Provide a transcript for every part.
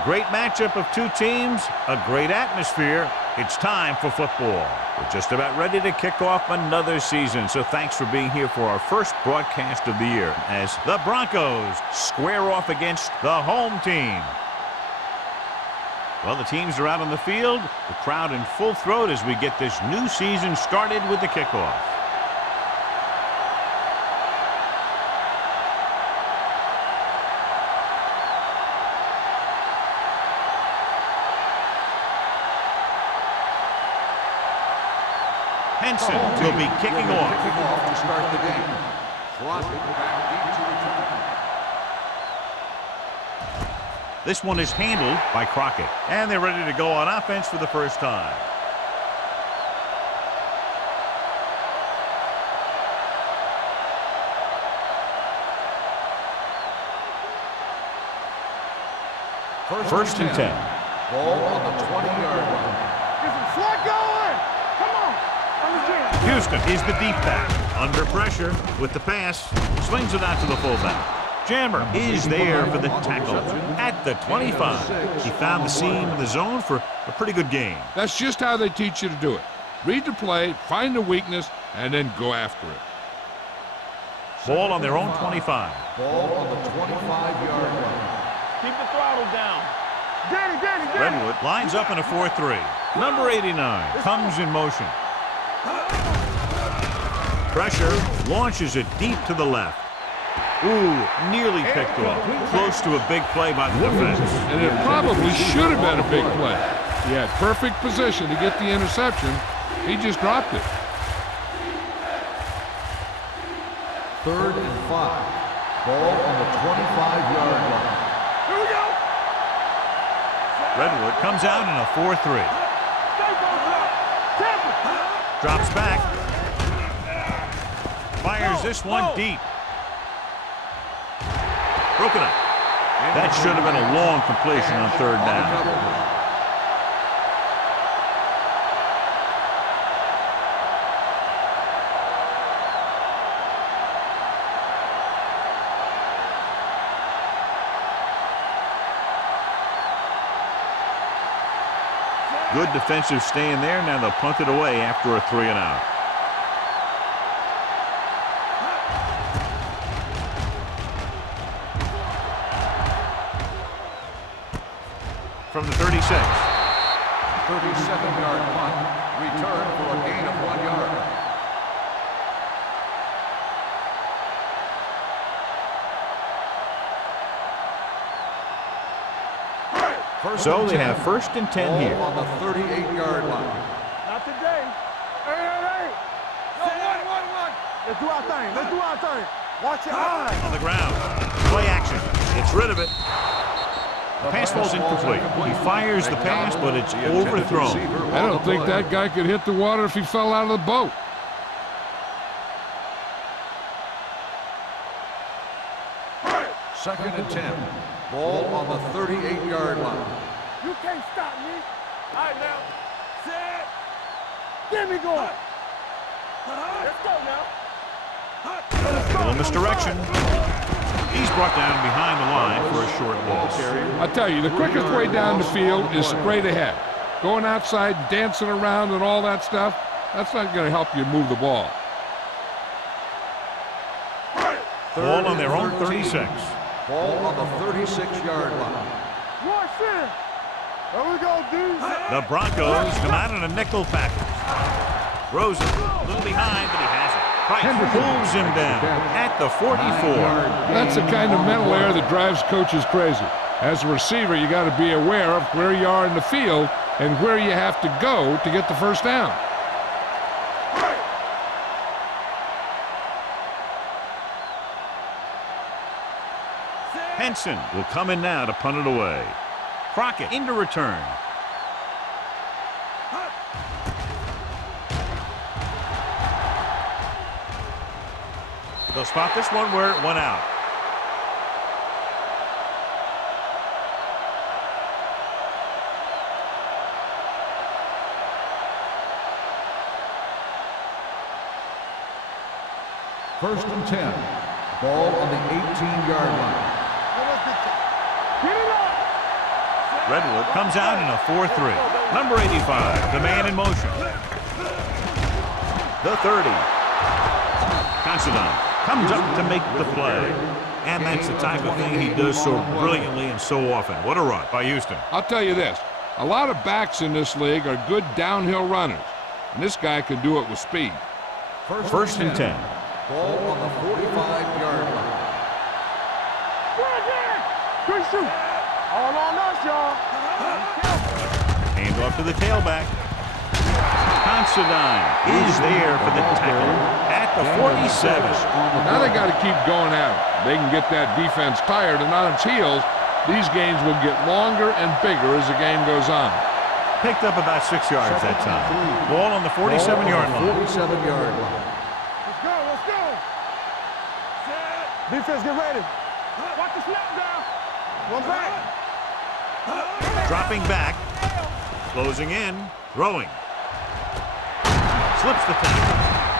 A great matchup of two teams, a great atmosphere. It's time for football. We're just about ready to kick off another season, so thanks for being here for our first broadcast of the year as the Broncos square off against the home team. Well, the teams are out on the field, the crowd in full throat as we get this new season started with the kickoff. Henson will be kicking off. To start the game. Dropping back deep to return. This one is handled by Crockett. And they're ready to go on offense for the first time. First and 10. Ball on the 20-yard line. Slot going! Come on! Houston is the deep back. Under pressure with the pass. Swings it out to the fullback. Jammer is there for the tackle at the 25. He found the seam in the zone for a pretty good game. That's just how they teach you to do it. Read the play, find the weakness, and then go after it. Ball on their own 25. Ball on the 25-yard line. Keep the throttle down. Get it. Redwood lines up in a 4-3. Number 89 comes in motion. Pressure launches it deep to the left. Ooh, nearly picked off. Close to a big play by the defense. And it probably should have been a big play. He had perfect position to get the interception. He just dropped it. 3rd and 5. Ball on the 25-yard line. Here we go. Redwood comes out in a 4-3. Drops back. Fires this one deep. Broken up. That should have been a long completion on 3rd down. Good defensive stand there. Now they'll punt it away after a 3-and-out. From the 36. 37-yard punt. Return for a gain of 1 yard. So they have 1st and 10 here. On the 38-yard line. Not today. Hey. No, one. Let's do our thing. Watch your eyes. On the ground. Play action. Gets rid of it. The pass falls incomplete. He fires the pass, but it's overthrown. I don't think that guy could hit the water if he fell out of the boat. Second and 10. Ball on the 38-yard line. You can't stop me. All right, now. Set. Get me going. Let's go now. Little misdirection. He's brought down behind the line for a short loss. I tell you, the quickest way down the field is straight ahead. Going outside, dancing around and all that stuff, that's not going to help you move the ball. Ball on their own 36. Ball on the 36-yard line. Watch it. There we go, dude. The Broncos come out in a nickel package. Rosen, a little behind, but he has it. Price pulls him down at the 44. That's the kind of mental error that drives coaches crazy. As a receiver, you got to be aware of where you are in the field and where you have to go to get the first down. Henson will come in now to punt it away. Crockett into return. They'll spot this one where it went out. First and 10. Ball on the 18-yard line. Get it up. Redwood comes out in a 4-3. Number 85, the man in motion. The 30. Considine comes up to make the play. And that's the type of thing he does so brilliantly and so often. What a run by Houston. I'll tell you this. A lot of backs in this league are good downhill runners. And this guy can do it with speed. First and 10. Ball on the 45-yard line. Quick shoot. All on us, y'all. Hand off to the tailback. Considine is there for the tackle at the 47. Now they got to keep going at it. They can get that defense tired and on its heels. These games will get longer and bigger as the game goes on. Picked up about 6 yards that time. Ball on the 47-yard line. 47-yard line. Let's go, let's go. Defense, get ready. Watch the snap down. One back. Dropping back. Closing in. Throwing. Slips the tackle.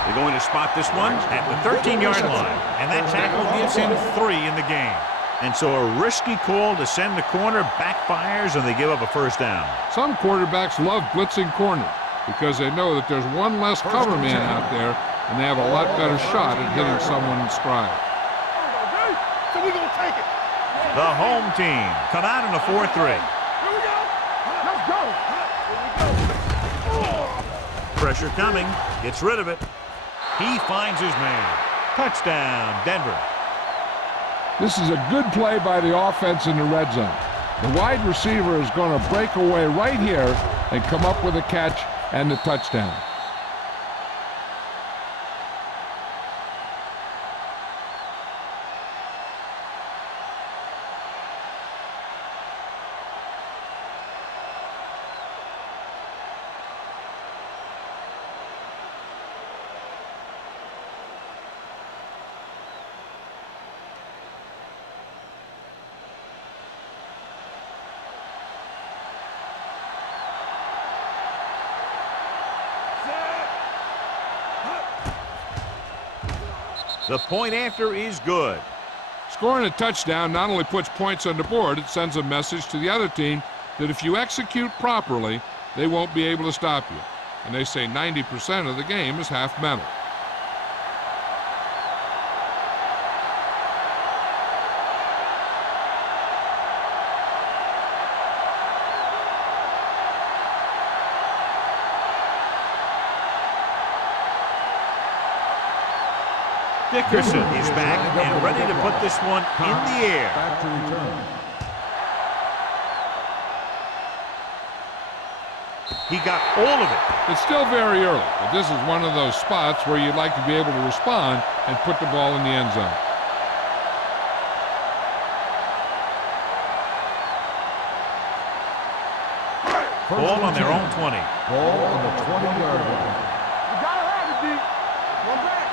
They're going to spot this one at the 13-yard line. And that tackle gives him 3 in the game. And so a risky call to send the corner backfires, and they give up a first down. Some quarterbacks love blitzing corners because they know that there's one less cover man out there, and they have a lot better shot at hitting someone in stride. So we gonna take it. The home team come out in a 4-3. Here we go. Let's go. Here we go. Pressure coming. Gets rid of it. He finds his man. Touchdown, Denver. This is a good play by the offense in the red zone. The wide receiver is going to break away right here and come up with a catch and the touchdown. The point after is good. Scoring a touchdown not only puts points on the board, it sends a message to the other team that if you execute properly, they won't be able to stop you. And they say 90% of the game is half mental. Dickerson is back and ready to put this one in the air. Back to return. He got all of it. It's still very early, but this is one of those spots where you'd like to be able to respond and put the ball in the end zone. Ball on their own 20. Ball on the 20-yard line. You gotta have it, D. One back.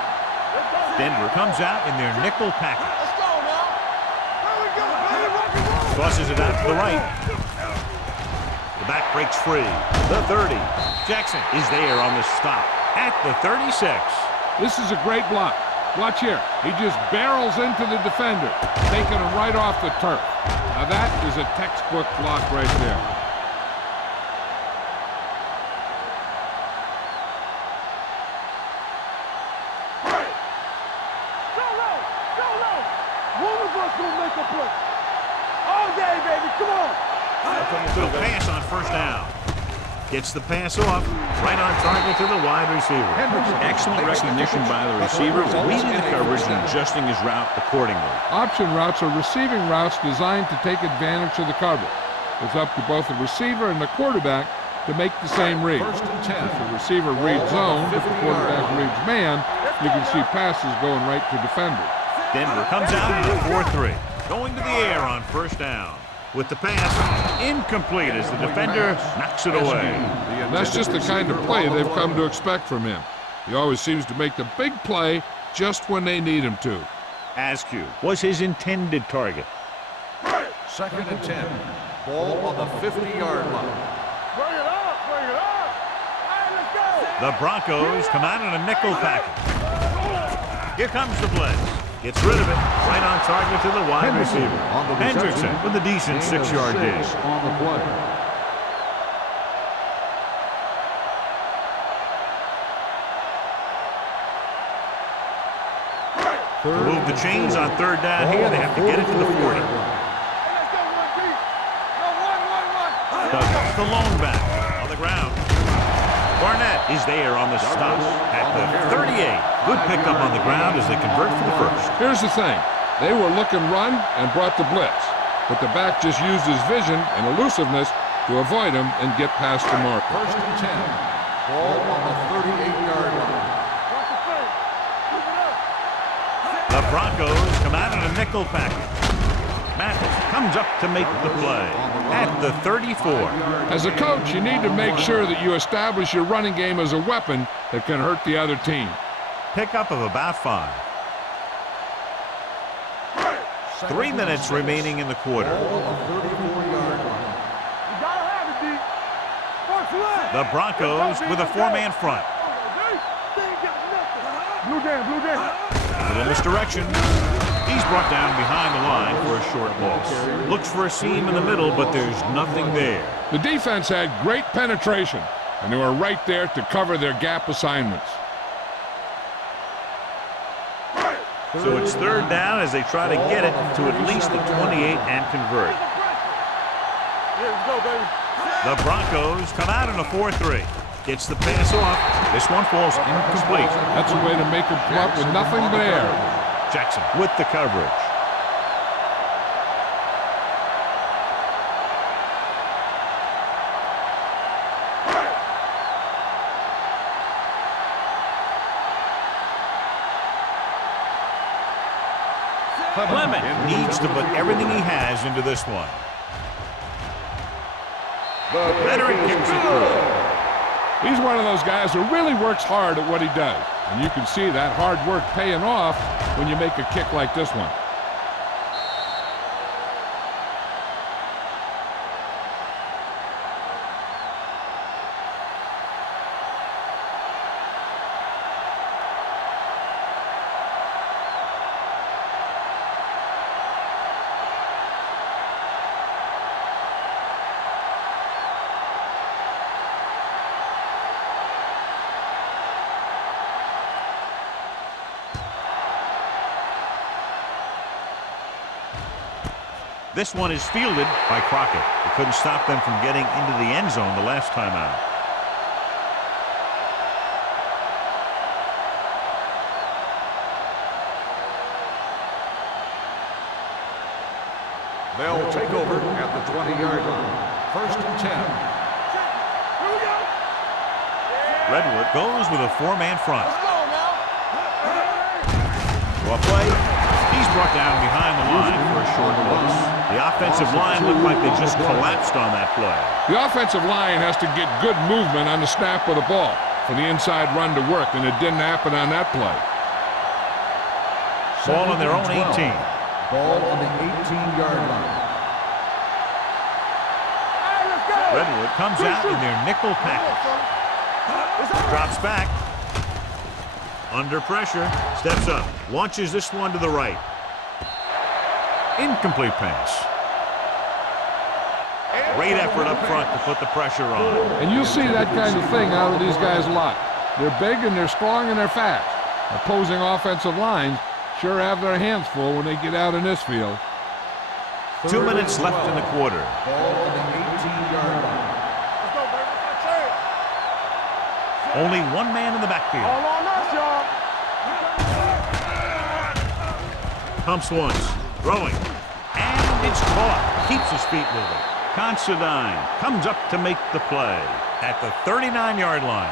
Let's go. Denver comes out in their nickel package. Let's go now. There we go. Baby, rock and roll. Tosses it out to the right. The back breaks free. The 30. Jackson is there on the stop at the 36. This is a great block. Watch here. He just barrels into the defender, taking him right off the turf. Now that is a textbook block right there. Go low. Go low. One of us gonna make a play. All day, baby. Come on. The pass on first down. Gets the pass off. Right on target to the wide receiver. Excellent recognition by the receiver, reading the coverage and adjusting his route accordingly. Option routes are receiving routes designed to take advantage of the coverage. It's up to both the receiver and the quarterback to make the same read. First and 10. If the receiver reads zone, if the quarterback reads man, you can see passes going right to defenders. Denver comes out in a 4-3. Going to the air on first down. With the pass, incomplete as the defender knocks it away. That's just the kind of play they've come to expect from him. He always seems to make the big play just when they need him to. Askew was his intended target. Second and 10. Ball on the 50-yard line. Bring it up. Bring it up. All right, let's go. The Broncos come out in a nickel package. Here comes the blitz. Gets rid of it. Right on target to the wide receiver. On the reception. Hendrickson with a decent Gain of 6-yard dig. 6 on the play. To move the chains on third down here, they have to get it to the 40. The lone back on the ground. Barnett is there on the stop at the 38. Good pickup on the ground as they convert for the first. Here's the thing. They were looking run and brought the blitz, but the back just used his vision and elusiveness to avoid him and get past the marker. First and 10. Ball on the 38-yard line. The Broncos come out in a nickel package. Mathis comes up to make the play at the 34. As a coach, you need to make sure that you establish your running game as a weapon that can hurt the other team. Pickup of about 5. 3 minutes remaining in the quarter. Ball on the 34-yard line. The Broncos with a 4-man front. Blue jam. A little misdirection. He's brought down behind the line for a short loss. Looks for a seam in the middle, but there's nothing there. The defense had great penetration, and they were right there to cover their gap assignments. So it's third down as they try to get it to at least the 28 and convert. Let's go, baby. The Broncos come out in a 4-3. Gets the pass off. This one falls incomplete. That's a way to make them come up with nothing but air. Jackson with the coverage. Clement needs to put everything he has into this one. Veteran kicks it through. He's one of those guys who really works hard at what he does. And you can see that hard work paying off when you make a kick like this one. This one is fielded by Crockett. It couldn't stop them from getting into the end zone the last time out. They'll take over at the 20-yard line. First and 10. Redwood goes with a 4-man front. Let's go now. Well played. He's brought down behind the line for a short loss. The offensive line looked like they just collapsed on that play. The offensive line has to get good movement on the snap of the ball for the inside run to work, and it didn't happen on that play. Ball on their own 18. Ball on the 18-yard line. Hey, let's go. Redwood comes out in their nickel package. Drops back. Under pressure. Steps up. Launches this one to the right. Incomplete pass. Great effort up front to put the pressure on. And you'll see that kind of thing out of these guys a lot. They're big and they're strong and they're fast. Opposing offensive lines sure have their hands full when they get out in this field. 2 minutes left in the quarter. Ball on the 18-yard line. Let's go, baby. Let's go. Only one man in the backfield. All on us, y'all. Pumps once. Throwing. And it's caught. Keeps his feet moving. Considine comes up to make the play at the 39-yard line.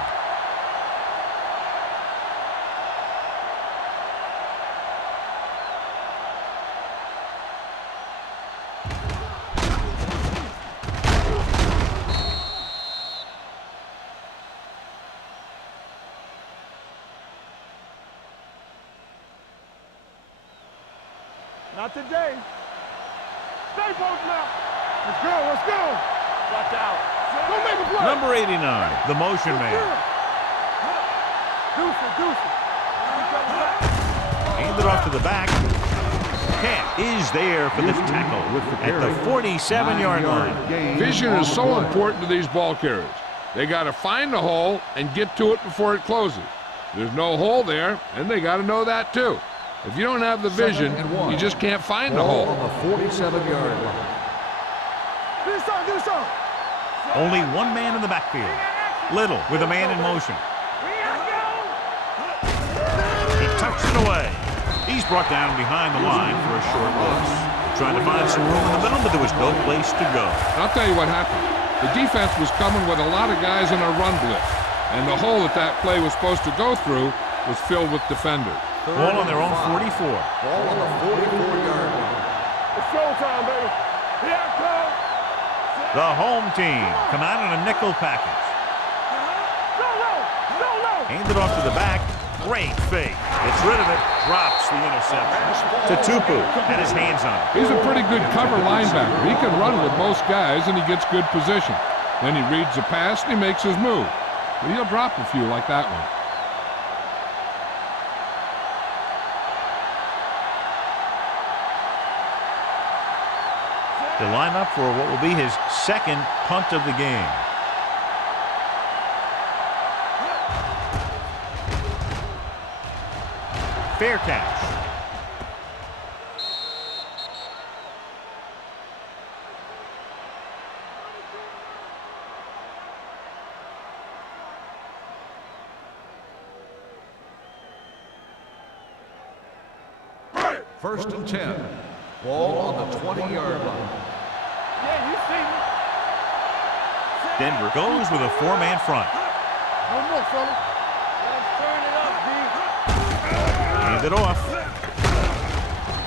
Not today. Stay focused now. Let's go. Let's go. Watch out. Go make a play. Number 89, the motion man. Deuce it. Hand it off to the back. Cat is there for the tackle at the 47-yard line. Vision is so important to these ball carriers. They got to find the hole and get to it before it closes. There's no hole there, and they got to know that too. If you don't have the vision, you just can't find the hole. On the 47-yard line. Do something. Only one man in the backfield. Little with a man in motion. He tucks it away. He's brought down behind the line for a short loss. Trying to find some room in the middle, but there was no place to go. I'll tell you what happened. The defense was coming with a lot of guys in a run blitz, and the hole that play was supposed to go through was filled with defenders. Ball on their own 44. Ball on the 44-yard line. It's showtime, baby. Here I come. The home team come out in a nickel package. Go low. Hand it off to the back. Great fake. Gets rid of it. Drops the interception. To Tupu. And his hands on it. He's a pretty good cover linebacker. He can run with most guys, and he gets good position. Then he reads the pass, and he makes his move. But he'll drop a few like that one. To line up for what will be his second punt of the game. Fair catch. First and 10. Ball on the 20-yard line. Yeah, you see me. Denver goes with a four-man front. No more, fella. Let's turn it up, D. Hand it off.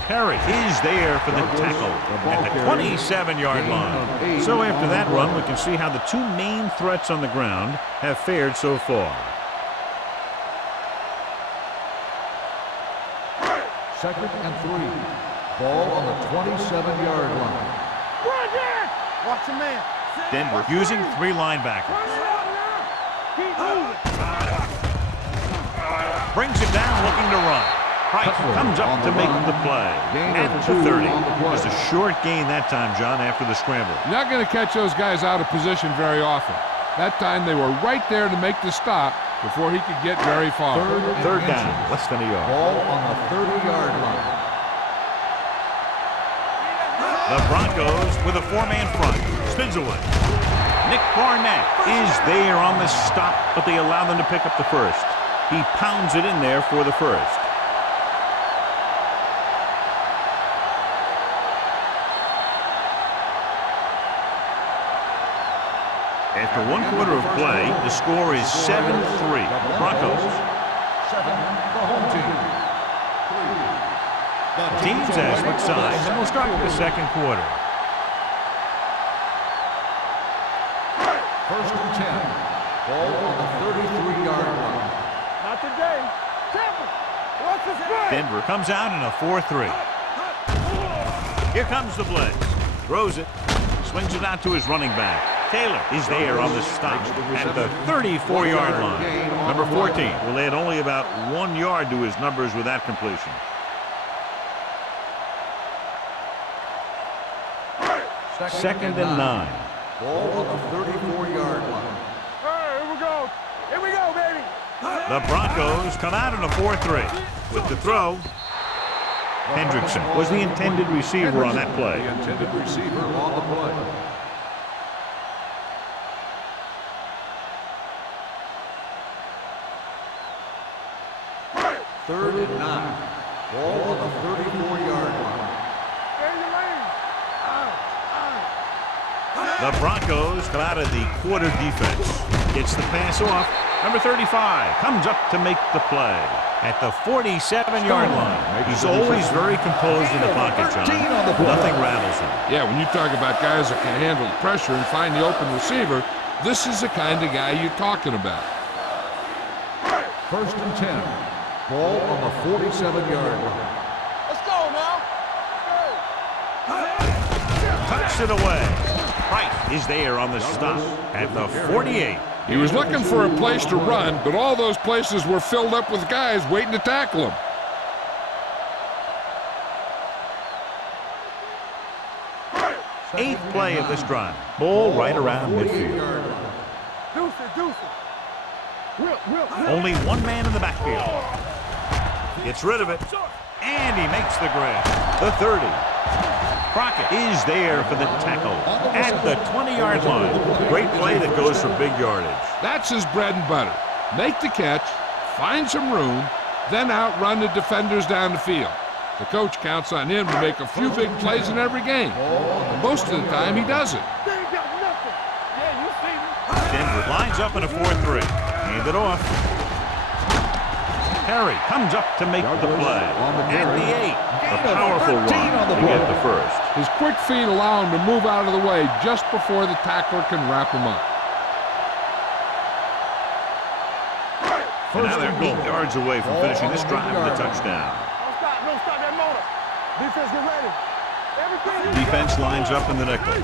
Perry is there for the tackle at the 27-yard line. So after that run, we can see how the two main threats on the ground have fared so far. Second and 3. Ball on the 27-yard line. Run there. Watch your man. Denver using three linebackers. Keep moving. Brings it down looking to run. Price comes up to make the play. At the 30. Just a short gain that time, John, after the scramble. You're not going to catch those guys out of position very often. That time they were right there to make the stop before he could get very far. Third down, less than a yard. Ball on the 30-yard line. The Broncos with a four-man front. Spins away. Nick Barnett is there on the stop, but they allow them to pick up the first. He pounds it in there for the first. After one quarter of play, the score is 7-3. Broncos. 7, the home team. 3. Teams have switched sides, and we'll start with the second quarter. First and 10. Ball on the 33-yard line. Not today. Temple. What's the spread? Denver comes out in a 4-3. Here comes the blitz. Throws it. Swings it out to his running back. Taylor is there on the stop at the 34-yard line. Number 14 will add only about 1 yard to his numbers with that completion. Second and 9. Ball on the 34-yard line. All right, here we go. Here we go, baby. The Broncos come out in a 4-3. With the throw, Hendrickson was the intended receiver on that play. The intended receiver on the play. Third and 9. Ball on the 34-yard line. Stay in your lane. The Broncos come out of the quarter defense. Gets the pass off. Number 35 comes up to make the play at the 47-yard line. He's always very composed in the pocket, John. Nothing rattles him. Yeah, when you talk about guys that can handle the pressure and find the open receiver, this is the kind of guy you're talking about. First and 10. Ball on the 47-yard line. Let's go now. Tucks it away. Price is there on the stop at the 48. He was looking for a place to run, but all those places were filled up with guys waiting to tackle him. play of this drive. Ball right around midfield. Deuce. Only one man in the backfield. Gets rid of it. And he makes the grab. The 30. Crockett is there for the tackle at the 20-yard line. Great play that goes for big yardage. That's his bread and butter. Make the catch, find some room, then outrun the defenders down the field. The coach counts on him to make a few big plays in every game. And most of the time, he does it. Denver lines up in a 4-3. Hand it off. Harry comes up to make the play. At the 8. A powerful run to get the first. His quick feet allow him to move out of the way just before the tackler can wrap him up. And now they're 8 yards away from finishing this drive with a touchdown. Don't stop that motor. Defense, get ready. Everything. Defense lines up in the nickel.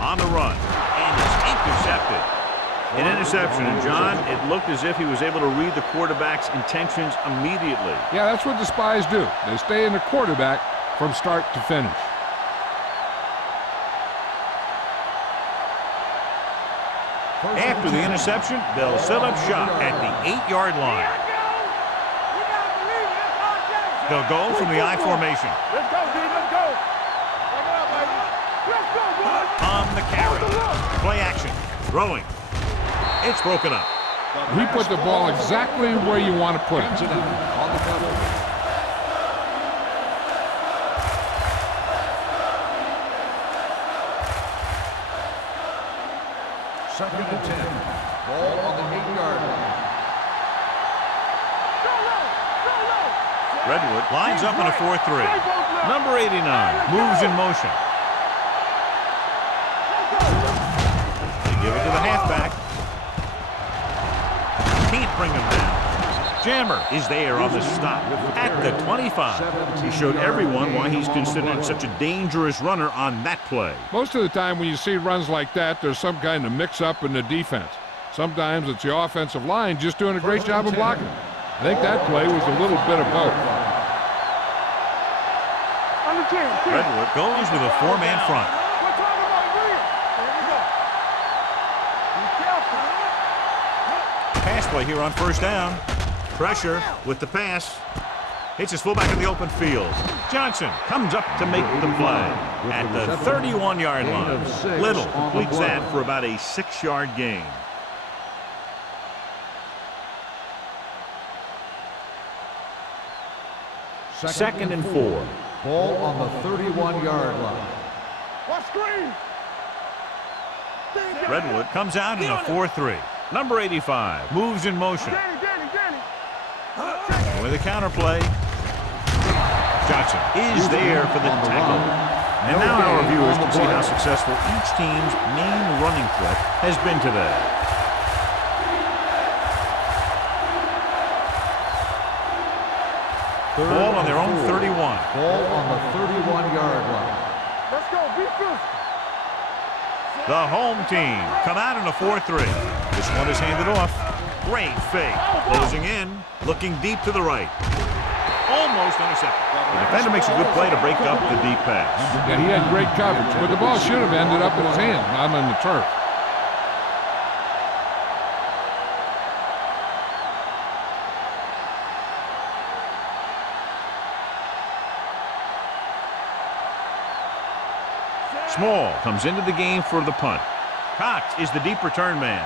On the run. And it's intercepted. An interception, and John, it looked as if he was able to read the quarterback's intentions immediately. Yeah, that's what the spies do. They stay in the quarterback from start to finish. After the interception, they'll set up shop at the 8-yard line. They'll go from the I formation. Let's go, dude. Let's go. Take it up, baby. Let's go, boys. On the carry. Play action. Throwing. It's broken up. He put the ball exactly where you want to put it. On the cover. Second and 10. Ball on the 8-yard line. Redwood lines up in a 4-3. Number 89 moves in motion. They give it to the halfback. Can't bring him down. Jammer is there on the stop at the 25. He showed everyone why he's considered such a dangerous runner on that play. Most of the time when you see runs like that, there's some kind of mix-up in the defense. Sometimes it's the offensive line just doing a great job of blocking. I think that play was a little bit of both. Redwood goes with a 4-man front. Pass play here on first down. Pressure with the pass. Hits his fullback in the open field. Johnson comes up to make the play at the 31-yard line. Little completes that for about a 6-yard gain. Second and 4. Ball on the 31-yard line. What screen? Redwood comes out in a 4-3. Number 85 moves in motion. Danny. With a counterplay. Johnson is there for the tackle. And now our viewers can see how successful each team's main running threat has been today. Ball on their own 31. Ball on the 31-yard line. Let's go. Be physical. The home team come out in a 4-3. This one is handed off. Great fake. Closing in. Looking deep to the right. Almost intercepted. The defender makes a good play to break up the deep pass. Yeah, he had great coverage, but the ball should have ended up in his hand, not on the turf. Small comes into the game for the punt. Cox is the deep return man.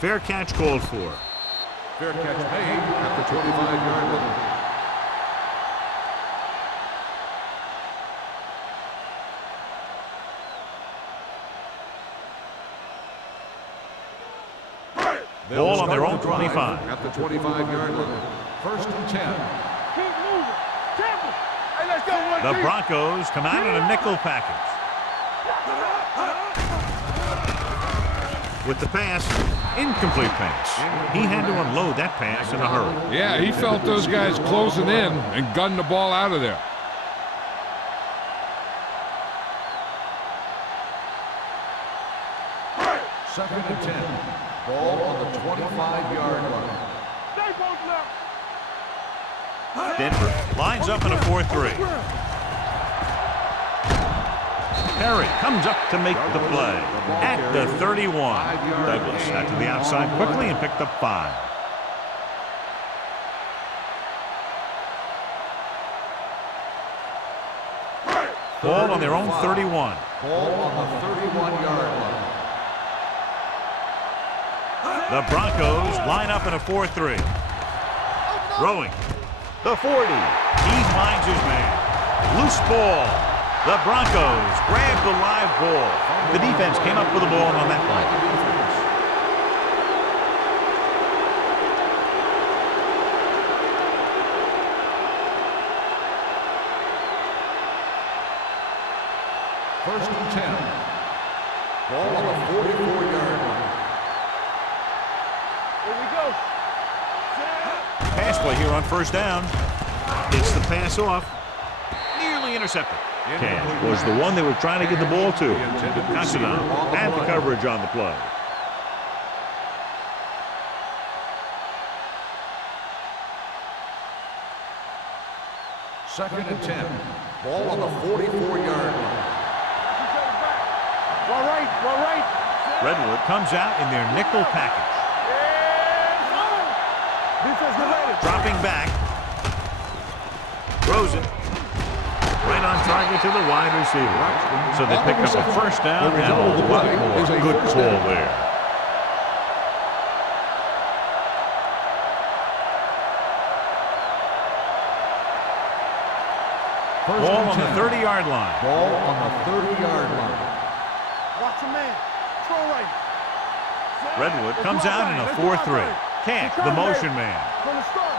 Fair catch called for. Fair catch made at the 25-yard line. Ball on their own 25. At the 25-yard line. First and 10. Keep moving. Temple. Hey, let's go. The Broncos come out in a nickel package. With the pass, incomplete pass. He had to unload that pass in a hurry. Yeah, he felt those guys closing in and gunned the ball out of there. Second and 10. Ball on the 25-yard line. Stay posted up. Denver lines up in a 4-3. Perry comes up to make the play at the 31. Douglas out to the outside quickly and picked up 5. Ball on their own 31. Ball on the 31-yard line. The Broncos line up in a 4-3. Throwing. The 40. He finds his man. Loose ball. The Broncos grab the live ball. The defense came up with the ball on that play. First and 10. Ball on the 44-yard line. Here we go. Pass play here on first down. It's the pass off. Nearly intercepted. Cash was the one they were trying to get the ball to. Casadon had the coverage on the play. Second and 10. Ball on the 44-yard line. Well right. Redwood comes out in their nickel package. Defense related. Dropping back. Throws it. Right on target to the wide receiver. So they pick up a first down and a lot more. Good call there. Ball on the 30-yard line. Ball on the 30-yard line. Watch a man. Throw right. Redwood comes out in a 4-3. Camp, the motion man. From the start.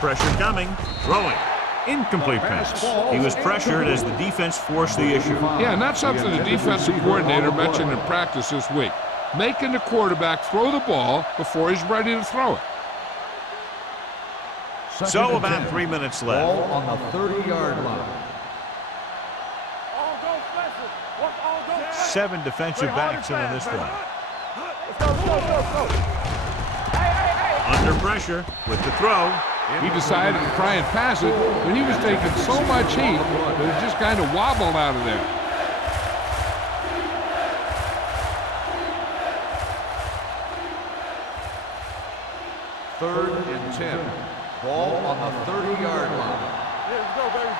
Pressure coming. Throwing. Incomplete pass. He was pressured as the defense forced the issue. Yeah, and that's something the defensive coordinator mentioned in practice this week. Making the quarterback throw the ball before he's ready to throw it. So about 3 minutes left. Ball on the 30-yard line. 7 defensive backs in on this one. Let's go. Under pressure with the throw. He decided to try and pass it, but he was taking so much heat that it just kind of wobbled out of there. Third and 10. Ball on the 30-yard line. Let's go, baby.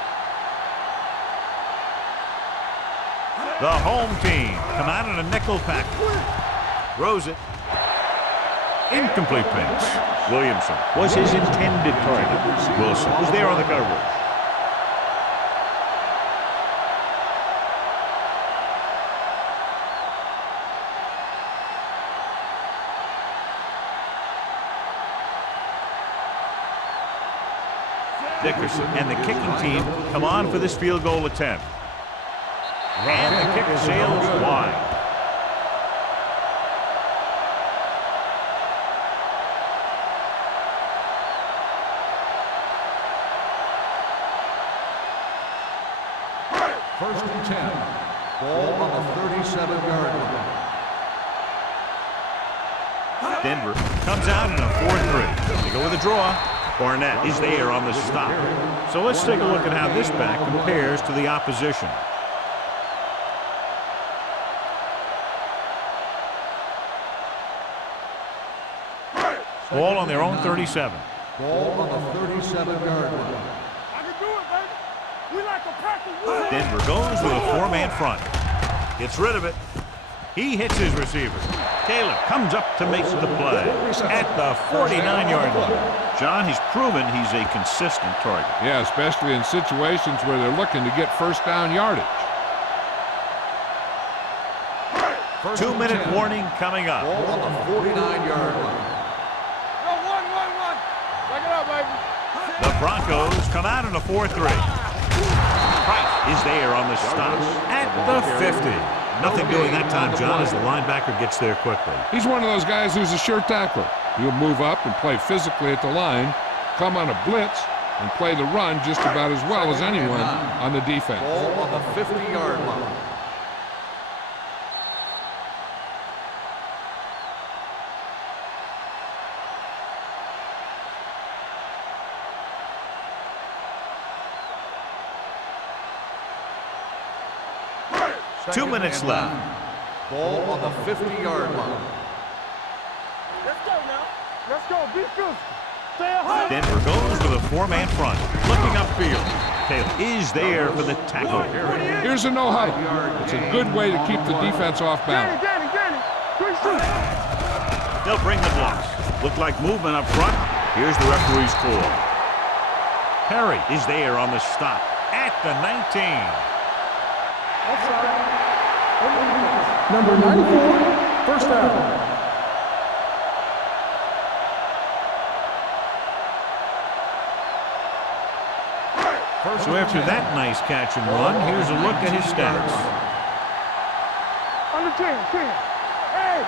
The home team come out in a nickel pack. Throws it. Incomplete pass. Williamson was his intended target. Wilson was there on the coverage. Dickerson and the kicking team come on for this field goal attempt. And the kick sails wide. First and 10. Ball on the 37-yard line. Denver comes out in a 4-3. They go with a draw. Barnett is there on the stop. So let's take a look at how this back compares to the opposition. Ball on their own 37. Ball on the 37-yard line. I can do it, baby. We like a practice. Denver goes with a 4-man front. Gets rid of it. He hits his receiver. Taylor comes up to make the play at the 49-yard line. John, he's proven he's a consistent target. Yeah, especially in situations where they're looking to get first down yardage. 2-minute warning coming up. Ball on the 49-yard line. Go, one. Back it up, baby. The Broncos come out in a 4-3. Price is there on the stop at the 50. Nothing doing that time, John, as the linebacker gets there quickly. He's one of those guys who's a sure tackler. He'll move up and play physically at the line, come on a blitz, and play the run just about as well as anyone on the defense. Ball on the 50-yard line. 2 minutes left. Ball on the 50-yard line. Let's go now. Let's go. Be physical. Stay high. Denver goes with a 4-man front. Looking upfield. Taylor is there for the tackle. Here's a no huddle. It's a good way to keep the defense off balance. Danny. Quick shoot. They'll bring the blocks. Look like movement up front. Here's the referee's call. Perry is there on the stop at the 19. Number 94, first down. So after that nice catch and run, here's a look at his stats. Under 10. Hey!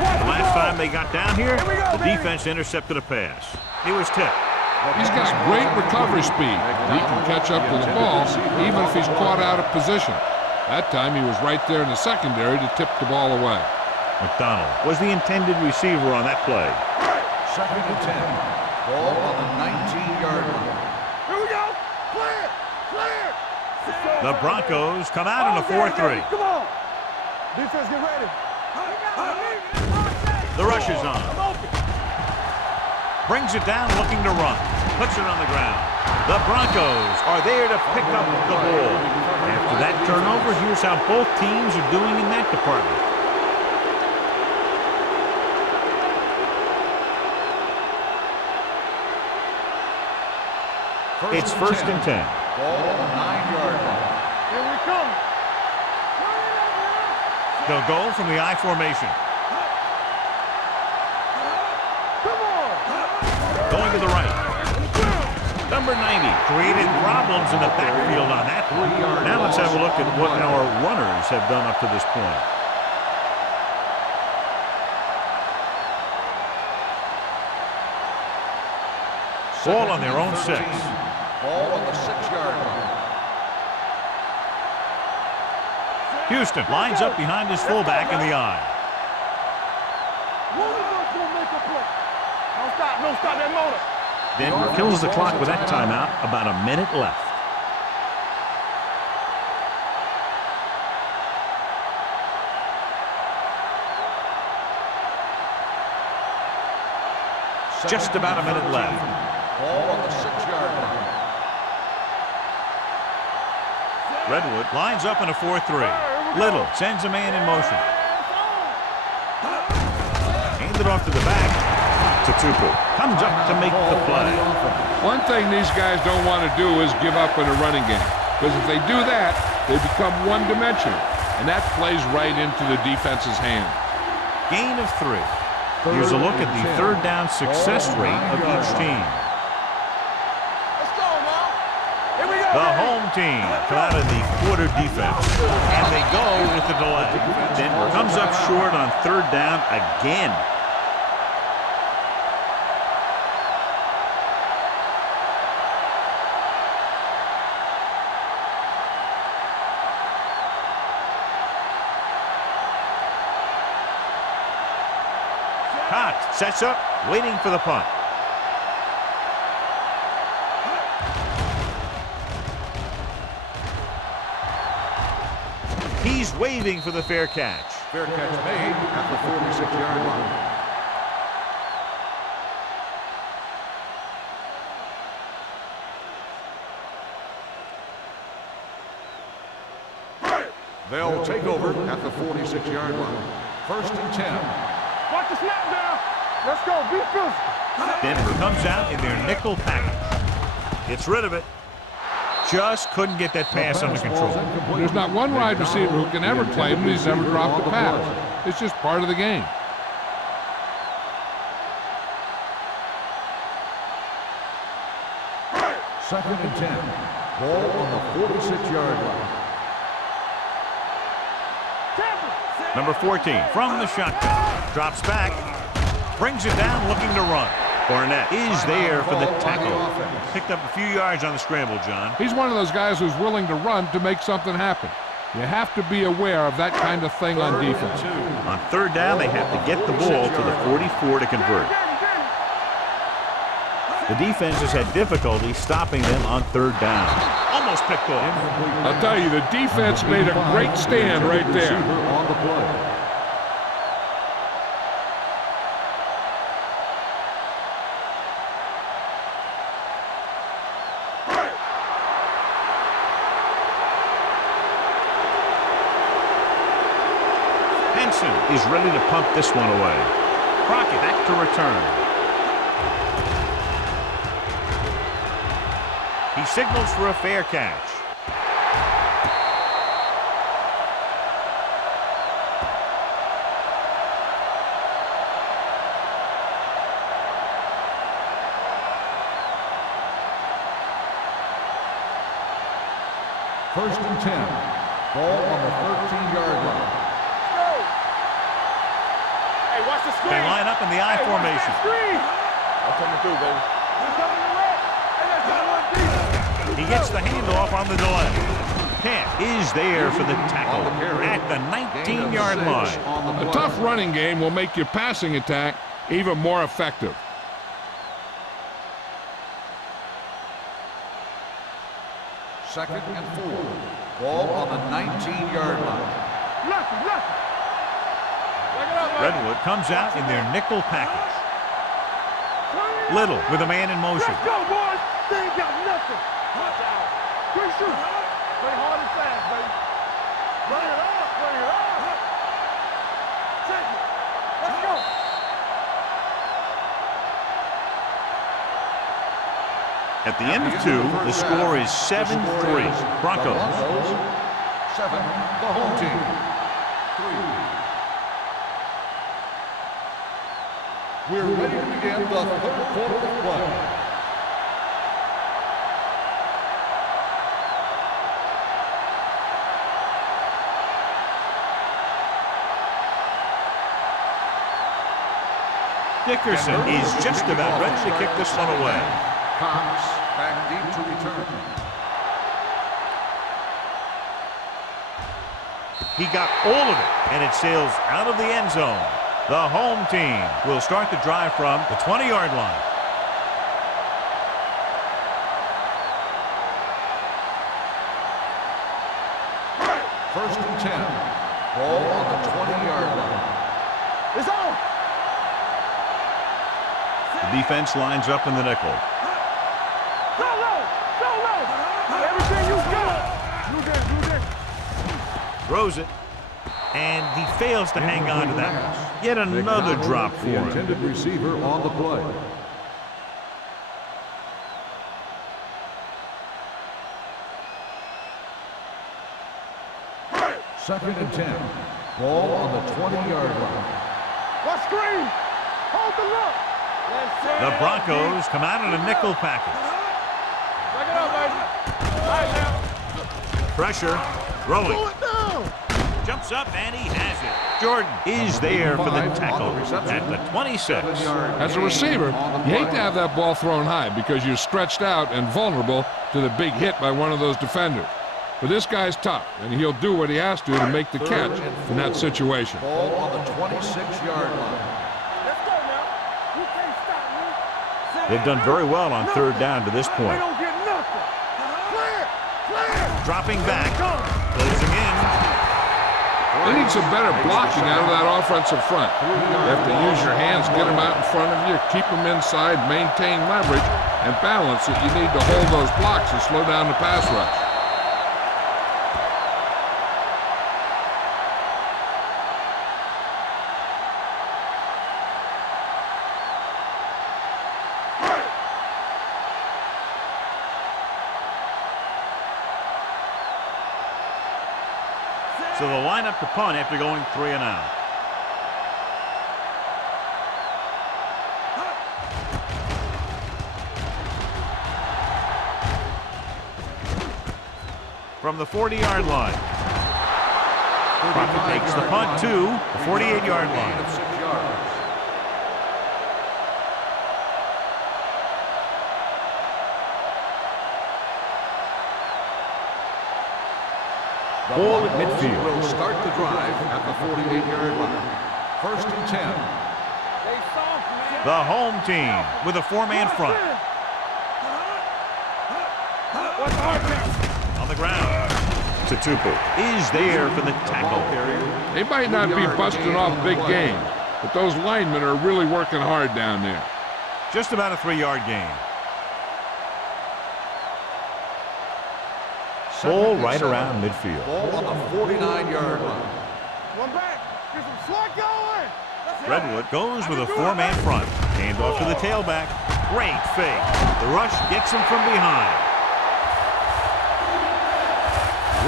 The last time they got down here, the defense intercepted a pass. He was tipped. He's got great recovery speed. He can catch up to the ball even if he's caught out of position. That time he was right there in the secondary to tip the ball away. McDonald was the intended receiver on that play. 2nd and 10. Ball on the 19-yard line. Here we go. Clear. The Broncos come out in a 4-3. Come on. Defense, get ready. The rush is on. Brings it down, looking to run. Puts it on the ground. The Broncos are there to pick up the ball. After that turnover, here's how both teams are doing in that department. It's 1st and 10. Ball on the 9-yard line. Here we come. They'll go from the I formation. Come on. Going to the right. Number 90 created problems in the backfield on that one. Now let's have a look at what our runners have done up to this point. Ball on their own 6. Ball on the 6-yard line. Houston lines up behind his fullback in the I. One of us will make a play. Don't stop that motor. Denver kills the clock with that timeout. About a minute left. Just about a minute left. Ball on the 6-yard line. Redwood lines up in a 4-3. Little sends a man in motion. Handed off to the back. Tutupu comes up to make the play. One thing these guys don't want to do is give up in a running game. Because if they do that, they become one-dimensional. And that plays right into the defense's hand. Gain of 3. Here's a look at the 3rd down success rate of each team. Let's go now. Here we go. The home team come out of the quarter defense. And they go with the delay. Denver comes up short on 3rd down again. Sets up, waiting for the punt. He's waving for the fair catch. Fair catch made at the 46-yard line. They'll take over at the 46-yard line. 1st and 10. Watch the snap down. Let's go. Be physical. Denver comes out in their nickel package. Gets rid of it. Just couldn't get that pass under control. There's not one wide receiver who can ever claim that he's never dropped a pass. It's just part of the game. Second and 10. Ball on the 46-yard line. Number 14 from the shotgun. Drops back. Brings it down looking to run. Barnett is there for the tackle. Picked up a few yards on the scramble, John. He's one of those guys who's willing to run to make something happen. You have to be aware of that kind of thing on defense. On 3rd down, they have to get the ball to the 44 to convert. The defense has had difficulty stopping them on third down. Almost picked off. I'll tell you, the defense made a great stand right there. On the play. Is ready to pump this one away. Crockett back to return. He signals for a fair catch. First and 10. Ball on the 13-yard line. Watch the screen. They line up in the I formation. I'm coming through, baby. He gets the handoff on the delay. Camp is there for the tackle at the 19-yard line. A tough running game will make your passing attack even more effective. Second and 4. Ball on the 19-yard line. Redwood comes out in their nickel package. Little with a man in motion. Let's go, boys. They ain't got nothing. Watch out. Quick shoot. Play hard and fast, baby. Bring it up. Bring it up. Take it. Let's go. At the end of 2, the score is 7-3. Broncos. 7, the home team. 3. We're ready to begin the third quarter of play. Dickerson is just about ready to kick this one away. Cox back deep to return. He got all of it, and it sails out of the end zone. The home team will start the drive from the 20-yard line. First and 10. Ball on the 20-yard line. It's on. The defense lines up in the nickel. Go low. Go low. Everything you got. Do this. Throws it. And he fails to hang on to that. Yet another drop for the him. intended receiver on the play. Second and 10. Ball on the 20-yard line. What screen? Hold the look. The Broncos come out in a nickel package. Back it up, baby. All right, now. Pressure. Throwing. Pull it down. Jumps up and he has it. Jordan is there for the tackle at the 26. As a receiver, you hate to have that ball thrown high because you're stretched out and vulnerable to the big hit by one of those defenders. But this guy's tough, and he'll do what he has to make the catch in that situation. Ball on the 26-yard line. Let's go now. You can't stop me. They've done very well on third down to this We point. don't get nothing. Clear. Clear. Dropping back. Closing in. They need some better blocking out of that offensive front. You have to use your hands, get them out in front of you, keep them inside, maintain leverage, and balance that you need to hold those blocks and slow down the pass rush. So they'll line up to punt after going 3 and out. From the 40-yard line. Crockett takes the punt to the 48-yard line. 6 yards. Ball at midfield. Will start the drive at the 48-yard line. First and 10. They soft, man. The home team with a 4-man front. What's the hard count? On the ground. Tatupu is there for the tackle. They might not be busting off big game, but those linemen are really working hard down there. Just about a 3-yard gain. Ball right around midfield. Ball on the 49-yard line. One back. Get some slack going. Redwood goes with a 4-man front. Hand off to the tailback. Great fake. The rush gets him from behind.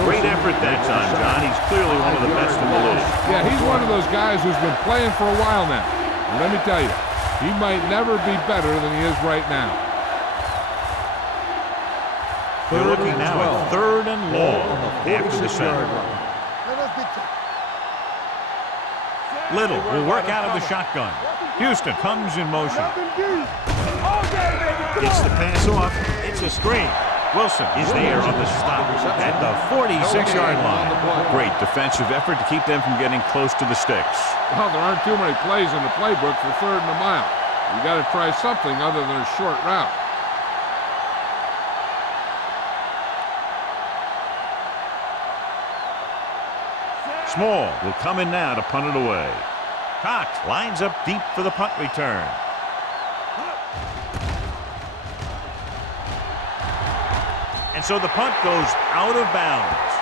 Great effort that time, John. He's clearly one of the best in the league. Yeah, he's one of those guys who's been playing for a while now. And let me tell you, he might never be better than he is right now. They're looking now at 3rd and long after the center. Little will work out of the shotgun. Houston comes in motion. Gets the pass off. It's a screen. Wilson is there on the stop at the 46-yard line. Great defensive effort to keep them from getting close to the sticks. Well, there aren't too many plays in the playbook for 3rd and a mile. You got to try something other than a short route. Small will come in now to punt it away. Cox lines up deep for the punt return. And so the punt goes out of bounds.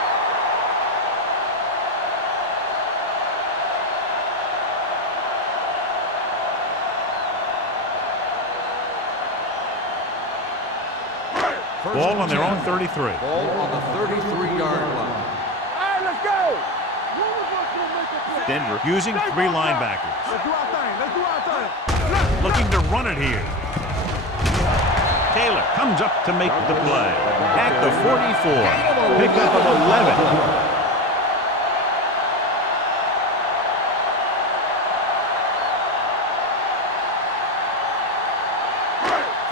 Ball on their own 33. Ball on the 33-yard line. All right, let's go. Denver using 3 linebackers. Let's do our thing. Let's do our thing. Looking to run it here. Taylor comes up to make the play. At the 44. Pickup of 11.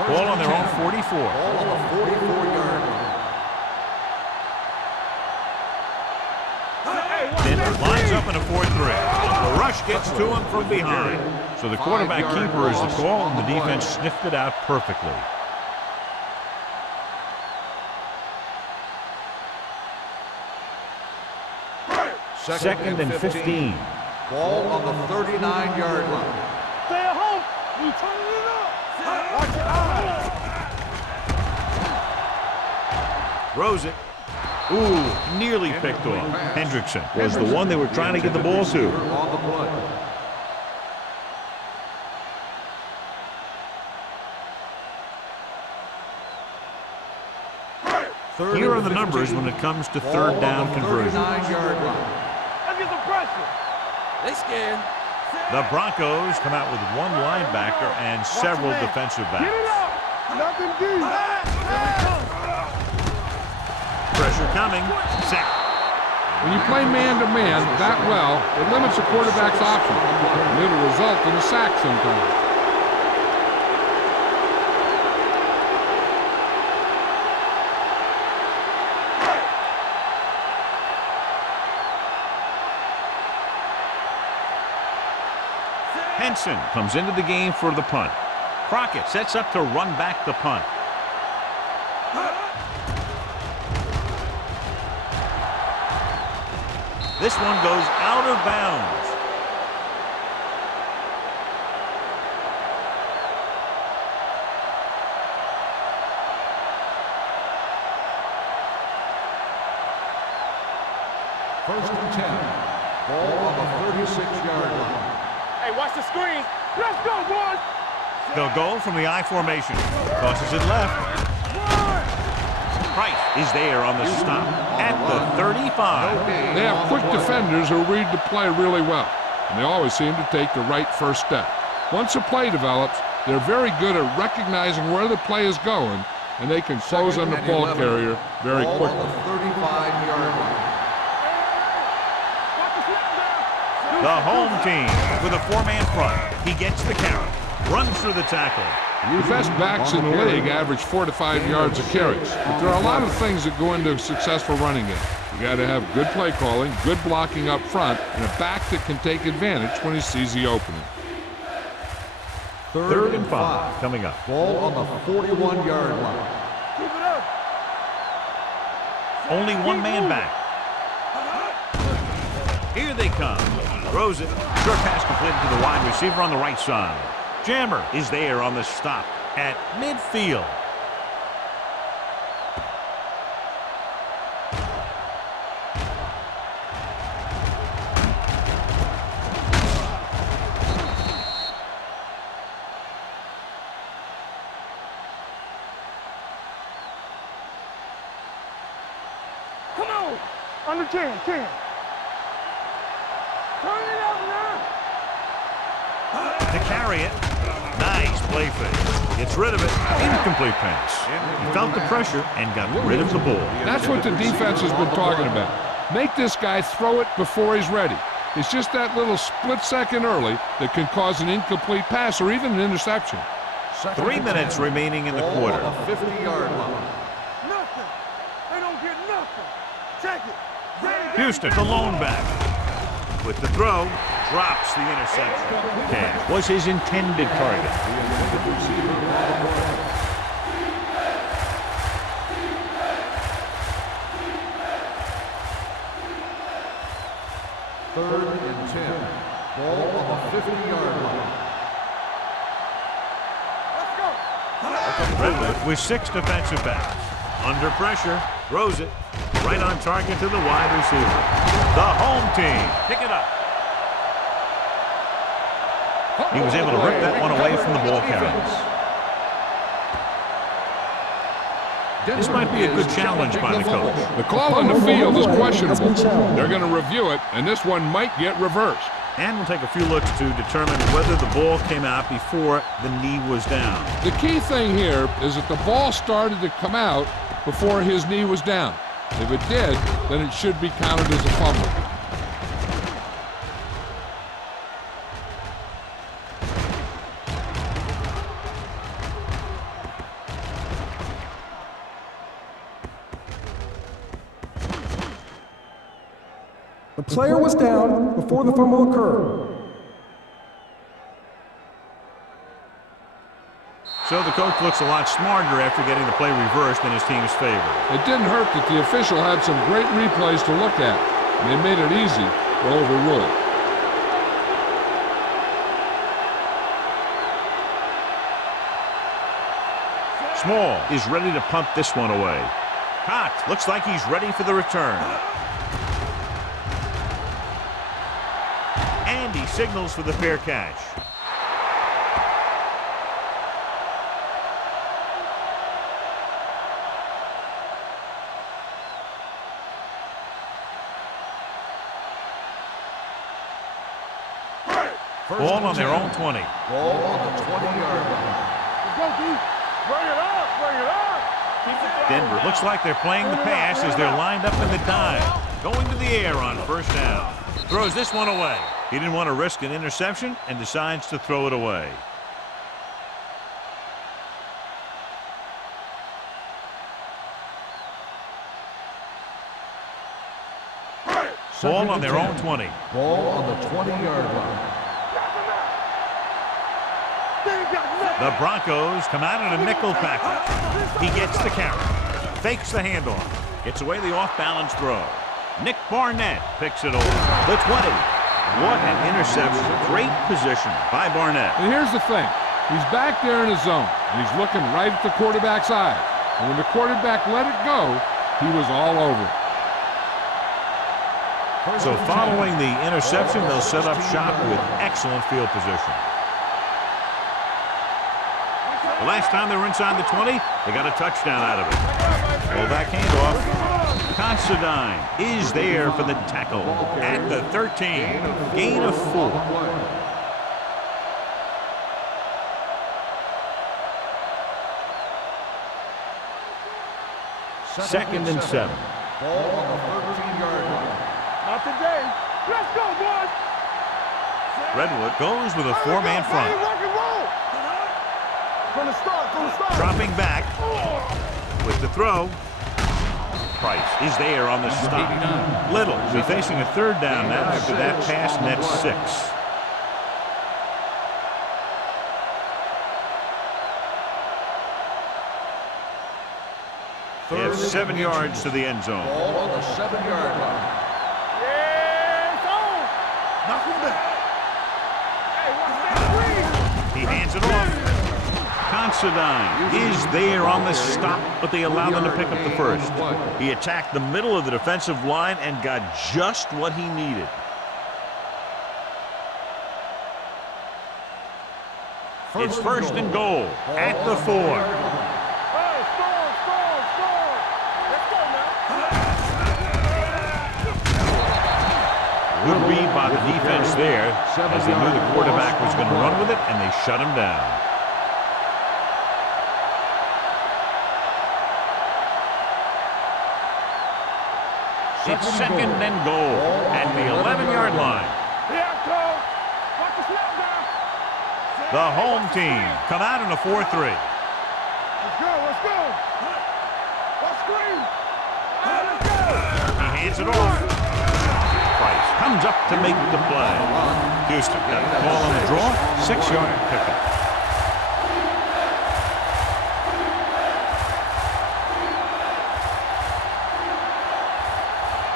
Ball on their own 44. Ball on the 44-yard line. Denver lines up in a 4-3. The rush gets to him from behind. So the quarterback keeper is the call, and the defense sniffed it out perfectly. Second and 15. Ball on the 39-yard line. Stay at home. You turning it up. Watch your eyes. Throws it. Ooh, nearly picked off. Hendrickson was the one they were trying to get the ball to. On the play. Here are the numbers when it comes to 3rd down conversion. 39-yard line. Let's get some pressure. They scared. The Broncos come out with 1 linebacker and several defensive Get it backs. up. Nothing deep. Pressure coming. Sack. When you play man-to-man that well, it limits the quarterback's options, and it'll result in a sack sometimes. Henson comes into the game for the punt. Crockett sets up to run back the punt. This one goes out of bounds. First and 10. Ball on the 36-yard line. Hey, watch the screen. Let's go, boys. They'll go from the I formation. Tosses it left. Price is there on the stop at the 35. They have quick defenders who read the play really well, and they always seem to take the right first step. Once a play develops, they're very good at recognizing where the play is going, and they can close on the ball carrier very Ball quickly. on the 35-yard line. The home team with a 4-man front. He gets the carry, runs through the tackle. The best backs in the league average 4 to 5 yards of carries. But there are a lot of things that go into a successful running game. You got to have good play calling, good blocking up front, and a back that can take advantage when he sees the opening. Third and 5 coming up. Ball on the 41-yard line. Keep it up. Only one man back. Here they come. Throws it. Short pass completed to the wide receiver on the right side. Jammer is there on the stop at midfield. Come on. Under 10, 10. Turn it up now. To carry it. Nice play fake. Gets rid of it. Incomplete pass. He felt the pressure and got rid of the ball. That's what the defense has been talking about. Make this guy throw it before he's ready. It's just that little split second early that can cause an incomplete pass or even an interception. 3 minutes remaining in the quarter. Ball on the 50-yard line. Nothing. They don't get nothing. Take it. Houston, the lone back. With the throw, drops the interception. Cash was his intended target. Third and 10. Ball on the 50-yard line. Let's go. Redwood with 6 defensive backs. Under pressure, throws it. Right on target to the wide receiver. The home team pick it up. He was able to rip that one away from the ball carriers. This might be a good challenge by the coach. The call on the field is questionable. They're going to review it, and this one might get reversed. And we'll take a few looks to determine whether the ball came out before the knee was down. The key thing here is that the ball started to come out before his knee was down. If it did, then it should be counted as a fumble. The player was down before the fumble occurred. So the coach looks a lot smarter after getting the play reversed in his team's favor. It didn't hurt that the official had some great replays to look at, and they made it easy to overrule it. Small is ready to pump this one away. Cox looks like he's ready for the return. And he signals for the fair catch. Ball on their own 20. Ball on the 20-yard line. Let's go, D. Bring it up. Bring it up. Denver looks like they're playing the pass as they're lined up in the dive. Going to the air on first down. Throws this one away. He didn't want to risk an interception and decides to throw it away. Ball on their own 20. Ball on the 20-yard line. The Broncos come out in a nickel package. He gets the carry. Fakes the handoff. Gets away the off-balance throw. Nick Barnett picks it over. The 20. What an interception. Great position by Barnett. And here's the thing. He's back there in his zone, and he's looking right at the quarterback's eye. And when the quarterback let it go, he was all over it. So following the interception, they'll set up shop with excellent field position. The last time they were inside the 20, they got a touchdown out of it. Well, back handoff. Considine is there for the tackle at the 13. Gain of 4. Second and 7. Ball on the 13-yard line. Not today. Let's go, boys. Redwood goes with a 4-man front. Rock and roll. From the start. Dropping back with the throw. Price is there on the stop. Little will be facing a third down now after that pass net 6. They have 7 yards to the end zone. Ball on the 7-yard line. Yeah, it's on. Knock him down. Hey, watch that screen. He hands it off. Considine is there on the stop, but they allow them to pick up the first. He attacked the middle of the defensive line and got just what he needed. It's first and goal at the 4. Hey, score. Let's go now. Good read by the defense there, as they knew the quarterback was going to run with it, and they shut him down. It's second and goal at the 11-yard line. Here I come. Watch the snap down. The home team come out in a 4-3. Let's go. Watch screen. Let's go. He hands it off. Price comes up to make the play. Houston got the ball on the draw, 6-yard pickup.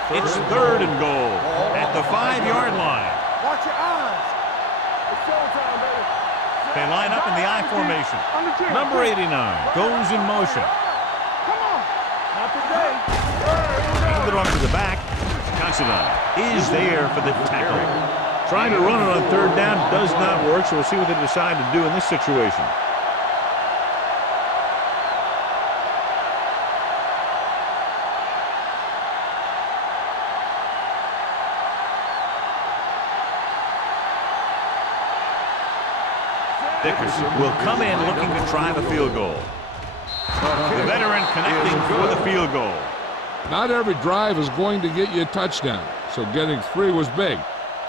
It's third and goal at the 5-yard line. Watch your eyes. It's showtime, baby. They line up in the I formation. Number 89 goes in motion. Come on. Not today. Hand it off to the back. Considine is there for the tackle. Trying to run it on third down does not work, so we'll see what they decide to do in this situation. Dickerson will come in looking to try the field goal. The veteran connecting for the field goal. Not every drive is going to get you a touchdown, so getting 3 was big.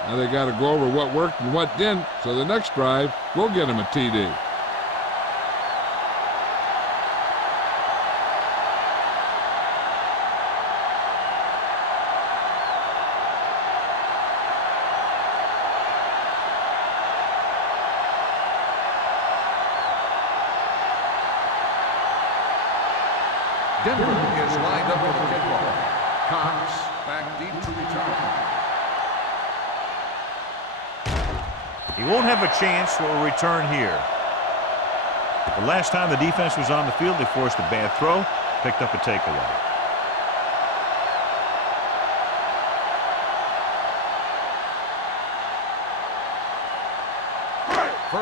Now they got to go over what worked and what didn't, so the next drive will get him a TD. Denver is lined up for the kickoff. Cox back deep to return. He won't have a chance for a return here. The last time the defense was on the field, they forced a bad throw, picked up a takeaway.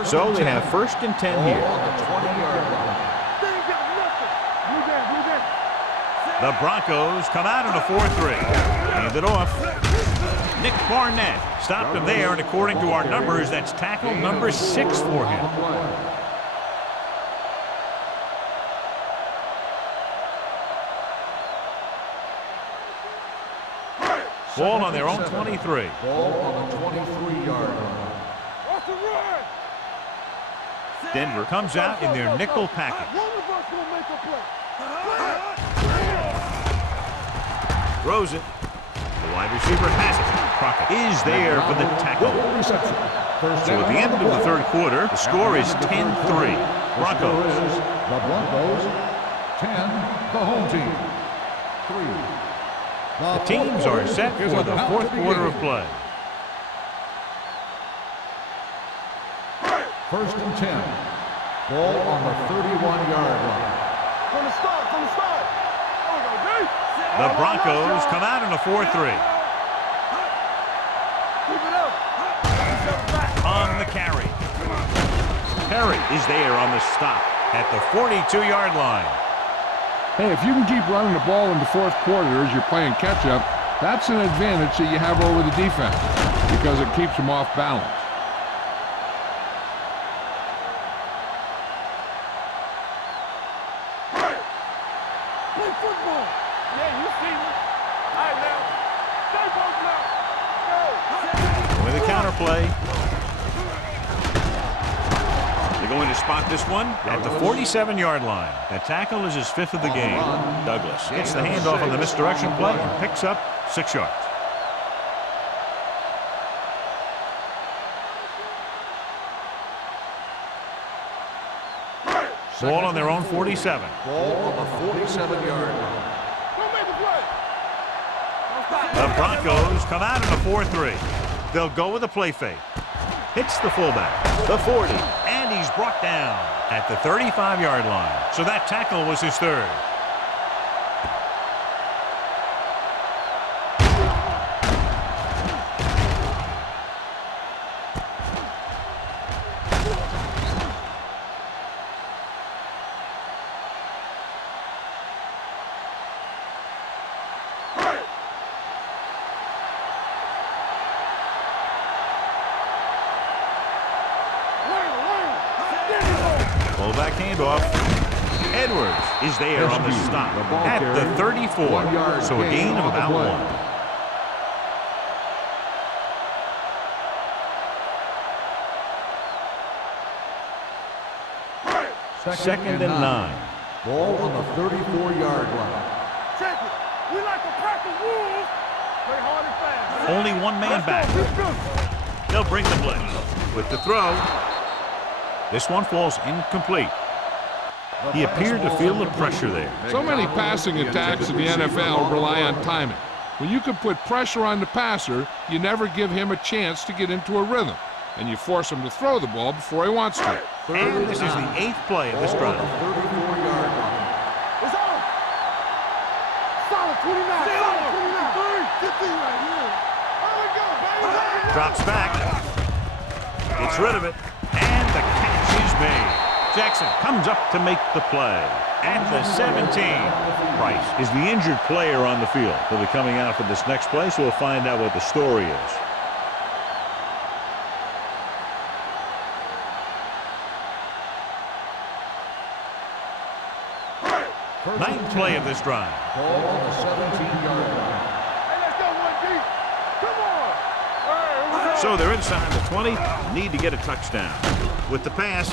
So they have first and 10 here. On the 20-yard line. They ain't got nothing. You there. The Broncos come out in a 4-3. Hand it off. Nick Barnett stopped him there, and according to our numbers, that's tackle number 6 for him. Ball on their own 23. Ball on the 23-yard line. Watch the run. Denver comes out in their nickel package. One of us will make a play. Throws it. The wide receiver has it. Crockett is there for the tackle. So at the end of the third quarter, the score is 10-3. Broncos. The Broncos, 10, the home team, 3. The teams are set for the fourth quarter of play. First and 10. Ball on the 31-yard line. From the start. There we go, D. The Broncos come out in a 4-3. Keep it up. On the carry. Perry is there on the stop at the 42-yard line. Hey, if you can keep running the ball in the fourth quarter as you're playing catch-up, that's an advantage that you have over the defense because it keeps them off balance. Play football. Yeah, you see me. All right, now. Stay both now. Go. With a counter play. They're going to spot this one at the 47-yard line. That tackle is his 5th of the game. Douglas gets the handoff on the misdirection play and picks up 6 yards. Ball on their own 47. Ball on the 47-yard line. The Broncos come out in a 4-3. They'll go with a play fake. Hits the fullback, the 40, and he's brought down at the 35-yard line. So that tackle was his third. Fullback handoff. Edwards is there on the stop at the 34. So a gain of about 1. Second and 9. Ball on the 34-yard line. Check it. We like to practice rules. Play hard and fast. Only one man back. They'll bring the blitz. With the throw. This one falls incomplete. He appeared to feel the pressure there. So many passing attacks in the NFL rely on timing. When you can put pressure on the passer, you never give him a chance to get into a rhythm, and you force him to throw the ball before he wants to. And this is the 8th play of this drive. 34-yard line. It's on. Solid 29. Solid 29. Good thing right here. There we go, baby. Drops back. Gets rid of it. And the catch is made. Jackson comes up to make the play. At the 17. Price is the injured player on the field. He'll be coming out for this next play, so we'll find out what the story is. Ninth play of this drive. Ball on the 17-yard line. Hey, let's go, 1D. Come on. Hey, here we go. So they're inside the 20. Need to get a touchdown. With the pass.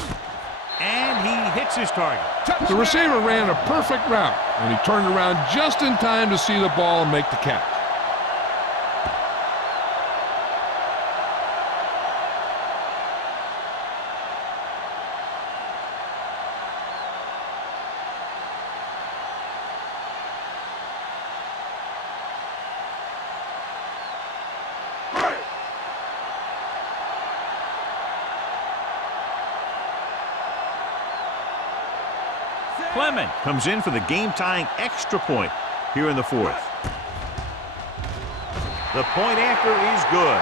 And he hits his target. The receiver ran a perfect route, and he turned around just in time to see the ball and make the catch. Clement comes in for the game-tying extra point here in the 4th. The point after is good.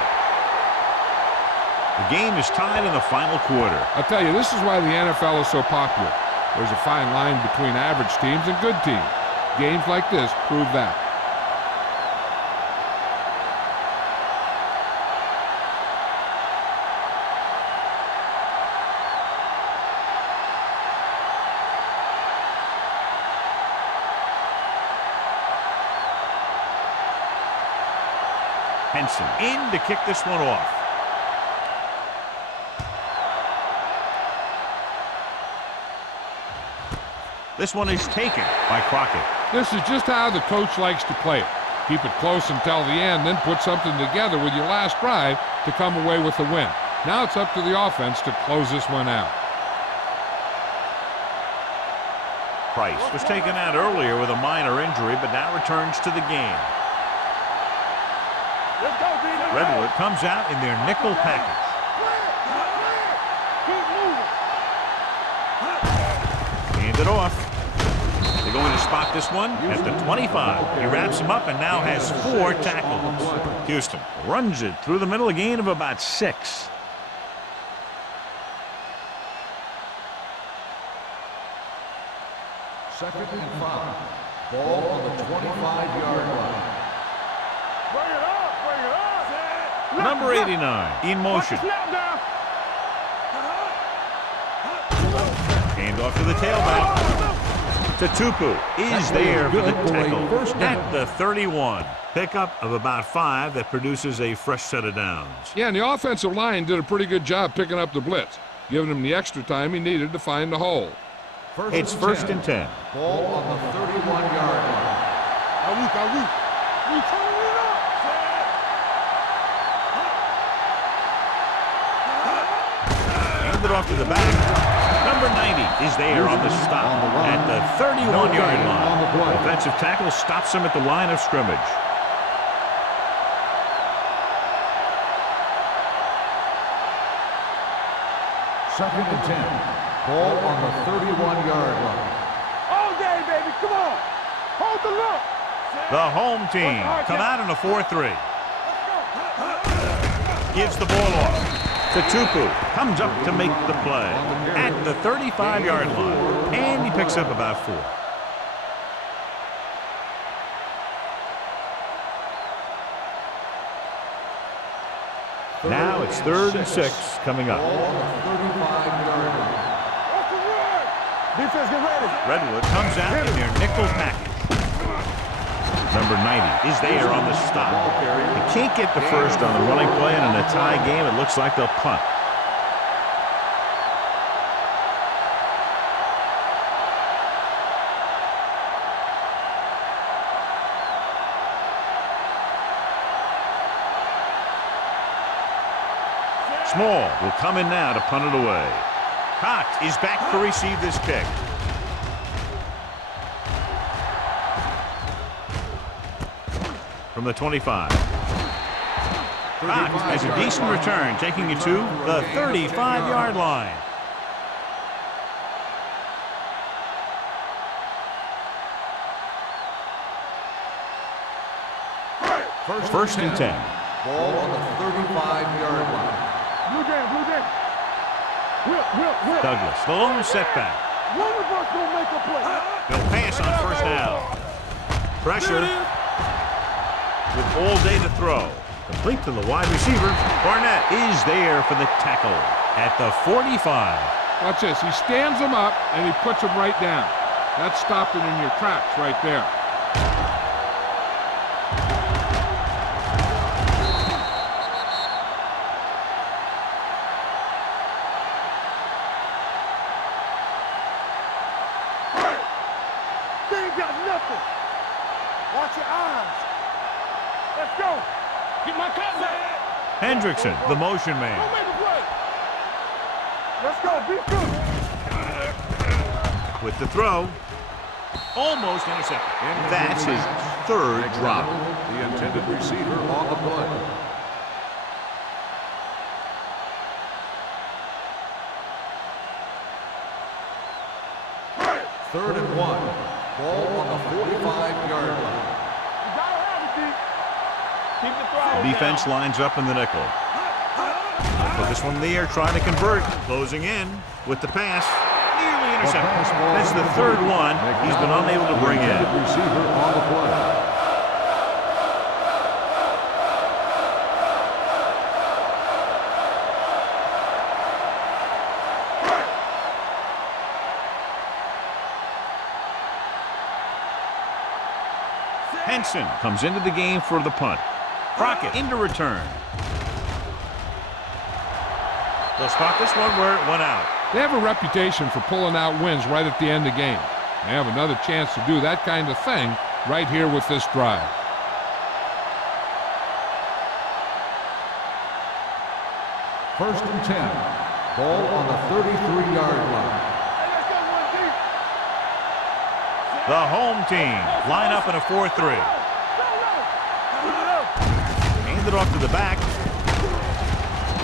The game is tied in the final quarter. I'll tell you, this is why the NFL is so popular. There's a fine line between average teams and good teams. Games like this prove that. Henson in to kick this one off. This one is taken by Crockett. This is just how the coach likes to play it. Keep it close until the end, then put something together with your last drive to come away with the win. Now it's up to the offense to close this one out. Price was taken out earlier with a minor injury, but now returns to the game. Let's go, D. Redwood comes out in their nickel package. Keep moving. Hand it off. They're going to spot this one at the 25. He wraps him up and now has 4 tackles. Houston runs it through the middle, a gain of about 6. Second and 5. Ball on the 25-yard line. Bring it up. Bring it up. Number 89 in motion. Snap down. Hand off to the tailback. Tatupu is there for the tackle at the 31. Pickup of about 5 that produces a fresh set of downs. Yeah, and the offensive line did a pretty good job picking up the blitz, giving him the extra time he needed to find the hole. It's first and 10. Ball on the 31-yard line. We turning it up. Hand it off to the back. Number 90 is there on the stop at the 31-yard line. Offensive tackle stops him at the line of scrimmage. Second and 10. Ball on the 31-yard line. All day, baby. Come on. Hold the look. The home team come out in a 4-3. Gives the ball off. Tupu comes up to make the play at the 35-yard line, and he picks up about 4. Now it's 3rd and 6 coming up. Ball on the 35-yard line. Defense, get ready. Redwood comes out in their nickel package. Number 90 is there on the stop. He can't get the first on the running play, and in a tie game, it looks like they'll punt. Small will come in now to punt it away. Cox is back to receive this kick. From the 25. Cox has a decent return, taking it to the 35-yard line. First and 10. Ball on the 35-yard line. Blue jam, blue jam. Whip. Douglas, the lone setback. One of us gonna make a play. They'll pass on first down. Pressure with all day to throw. Complete to the wide receiver. Barnett is there for the tackle at the 45. Watch this. He stands him up, and he puts him right down. That's stopping in your tracks right there. They ain't got nothing. Watch your eyes. Let's go. Get my cut back. Hendrickson, the motion man. Go make a play. Let's go. Be good. With the throw. Almost intercepted. That's his 3rd drop. The intended receiver on the play. Third and 1. Ball on the 45-yard line. You gotta have it, D. Keep the throw. Defense lines up in the nickel. Put this one in the air, trying to convert. Closing in with the pass. Nearly intercepted. That's the 3rd one he's been unable to bring in. Receiver on the play. Henson comes into the game for the punt. Crockett into return. They'll spot this one where it went out. They have a reputation for pulling out wins right at the end of games. They have another chance to do that kind of thing right here with this drive. First and 10. Ball on the 33-yard line. Hey, let's go one deep. The home team line up in a 4-3. Hand it off to the back.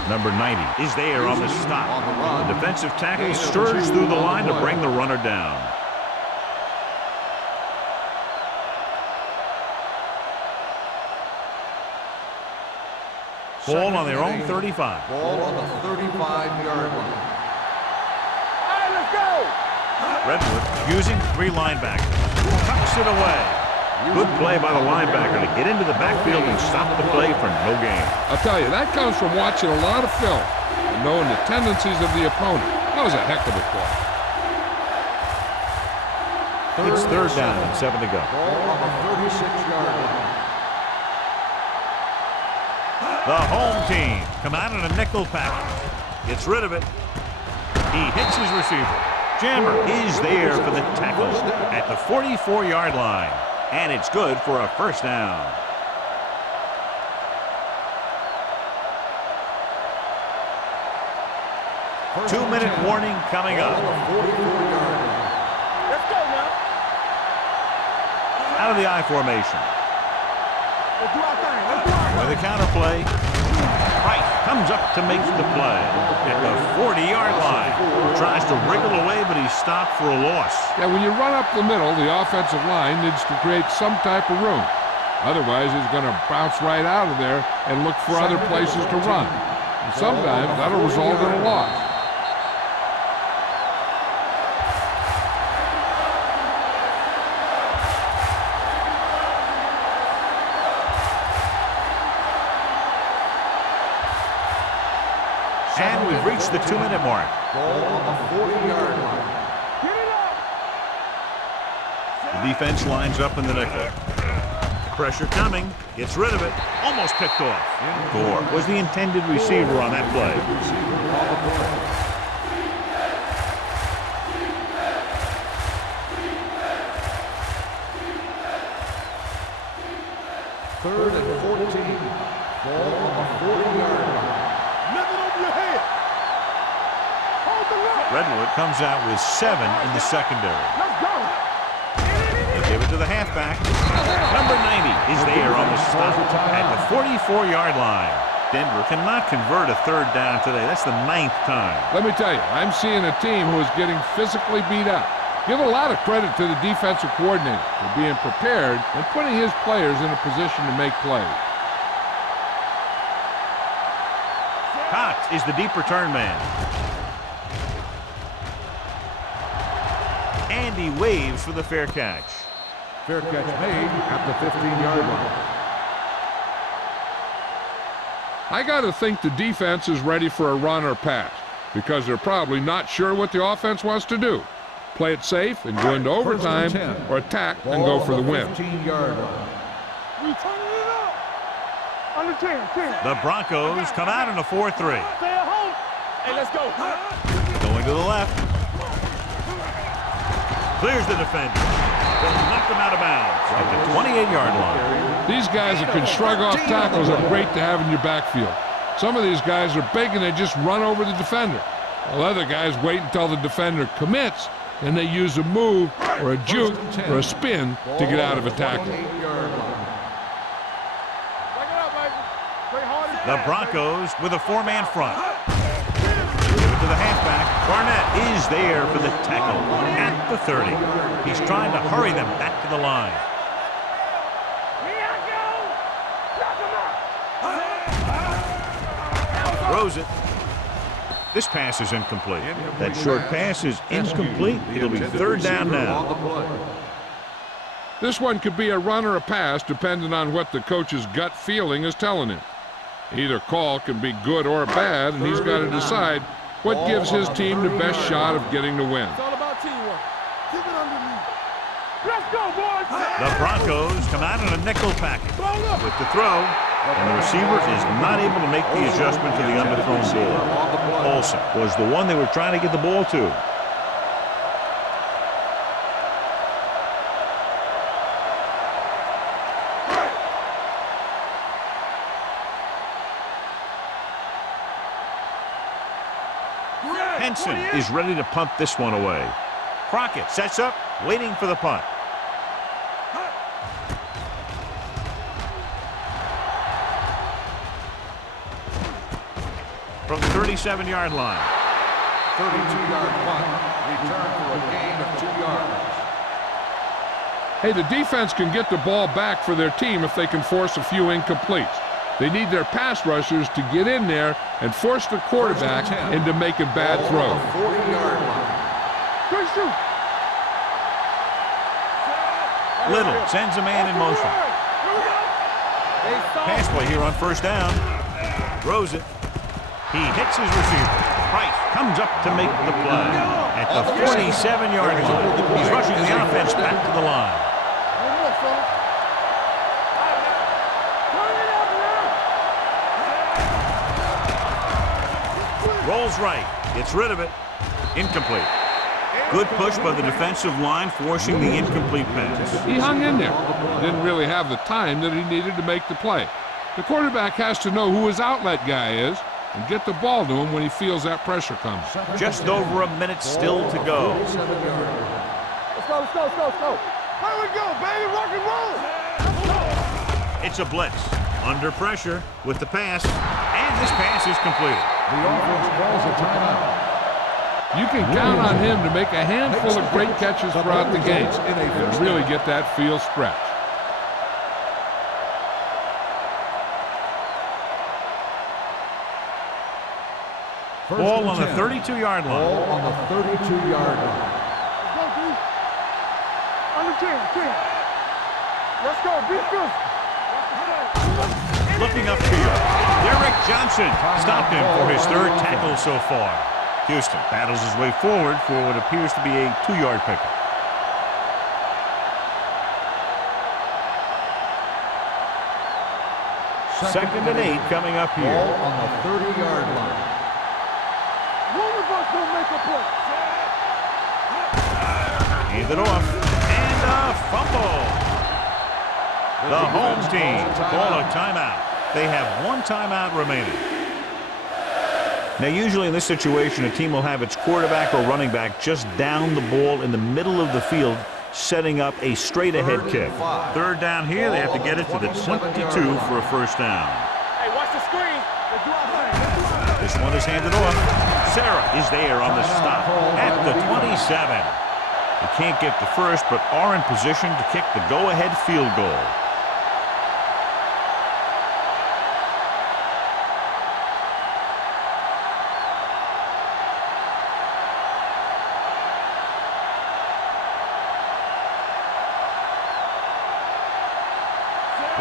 Number 90 is there on the stop. The defensive tackle stirs through the line to bring the runner down. Ball on their own 35. Ball on the 35-yard line. Hey, let's go. Redwood using 3 linebackers. Tucks it away. Good play by the linebacker to get into the backfield and stop the play for no gain. I'll tell you, that comes from watching a lot of film and knowing the tendencies of the opponent. That was a heck of a play. It's 3rd down and 7 to go. Ball on the 36-yard line. The home team come out in a nickel package. Gets rid of it. He hits his receiver. Jammer is there for the tackle at the 44-yard line. And it's good for a first down. Two-minute warning coming up. Let's go now. Out of the I formation. Let's do our thing. Let's do our thing. With a counter play. Right Comes up to make the play at the 40-yard line. Tries to wriggle away, but he's stopped for a loss. Yeah, when you run up the middle, the offensive line needs to create some type of room. Otherwise, he's going to bounce right out of there and look for other places to run. And sometimes that'll result in a loss. And we've reached the 2-minute mark. Ball on the 40-yard line. The defense lines up in the nickel. Pressure coming. Gets rid of it. Almost picked off. Gore was the intended receiver on that play. Third and 14. Ball on the 40-yard line. Nothing over your head. Hold the rock. Redwood comes out with 7 in the secondary. Let's go. They give it to the halfback. Number 90 is there on the stop at the 44-yard line. Denver cannot convert a third down today. That's the 9th time. Let me tell you, I'm seeing a team who is getting physically beat up. Give a lot of credit to the defensive coordinator for being prepared and putting his players in a position to make plays. Cox is the deep return man. And he waves for the fair catch. Fair catch made at the 15-yard line. I got to think the defense is ready for a run or pass because they're probably not sure what the offense wants to do. Play it safe and go into overtime or attack and go for the win. 15-yard line. We turning it up. Under 10. The Broncos come out in a 4-3. Stay at home. Hey, let's go. Going to the left. Clears the defender. Knocked him out of bounds at the 28-yard line. These guys that can shrug off tackles are great to have in your backfield. Some of these guys are big and they just run over the defender. While other guys wait until the defender commits and they use a move or a juke or a spin to get out of a tackle. The Broncos with a 4-man front. Give it to the halfback. Barnett is there for the tackle at the 30. He's trying to hurry them back to the line. Throws it. This pass is incomplete. That short pass is incomplete. It'll be third down now. This one could be a run or a pass depending on what the coach's gut feeling is telling him. Either call can be good or bad, and he's got to decide what gives his team the best shot of getting the win. It's all about teamwork. Keep it underneath. Let's go, boys. The Broncos come out in a nickel package with the throw, and the receiver is not able to make the adjustment to the underthrown ball. Olsen was the one they were trying to get the ball to. Henson is ready to punt this one away. Crockett sets up, waiting for the punt. From the 37-yard line. 32-yard punt. Return for a gain of 2 yards. Hey, the defense can get the ball back for their team if they can force a few incompletes. They need their pass rushers to get in there and force the quarterback into making bad throws. 40-yard line. Good shoot. Little sends a man in motion. Pass play here on first down. Throws it. He hits his receiver. Price comes up to make the play at the 47-yard line. He's rushing the offense back to the line. Rolls right. Gets rid of it. Incomplete. Good push by the defensive line, forcing the incomplete pass. He hung in there. Didn't really have the time that he needed to make the play. The quarterback has to know who his outlet guy is and get the ball to him when he feels that pressure coming. Just over a minute still to go. Let's go. Here we go, baby. Rock and roll. It's a blitz. Under pressure with the pass. And this pass is completed. The offense calls a timeout. You can count on him to make a handful of great catches throughout the game and really get that field stretch. Ball on the 32-yard line. Ball on the 32-yard line. Let's go, D. Under 10. Let's go, beat this. Looking upfield. Derrick Johnson stopped him for his third tackle so far. Houston battles his way forward for what appears to be a 2-yard pickup. Second and 8 coming up here. Ball on the 30-yard line. One of us will make a play. Hand it off. And a fumble. The home team call a timeout. They have one timeout remaining. Now, usually in this situation, a team will have its quarterback or running back just down the ball in the middle of the field, setting up a straight-ahead kick. Third down here, they have to get it to the 22 for a first down. Hey, watch the screen. Let's do our thing. This one is handed off. Sarah is there on the stop at the 27. They can't get the first, but are in position to kick the go-ahead field goal.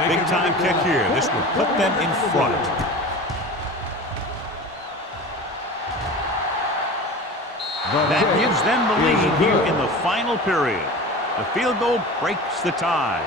Big time kick here. This would put them in front. That gives them the lead here in the final period. The field goal breaks the tie.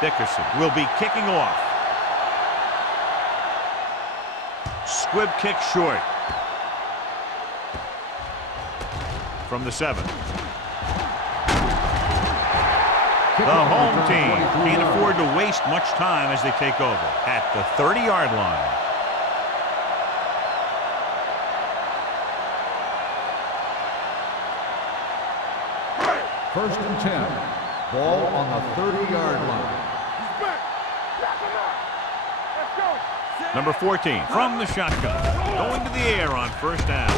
Dickerson will be kicking off. Squib kick short. From the 7. The home team can't afford to waste much time as they take over at the 30-yard line. First and 10. Ball on the 30-yard line. Number 14 from the shotgun. Going to the air on first down.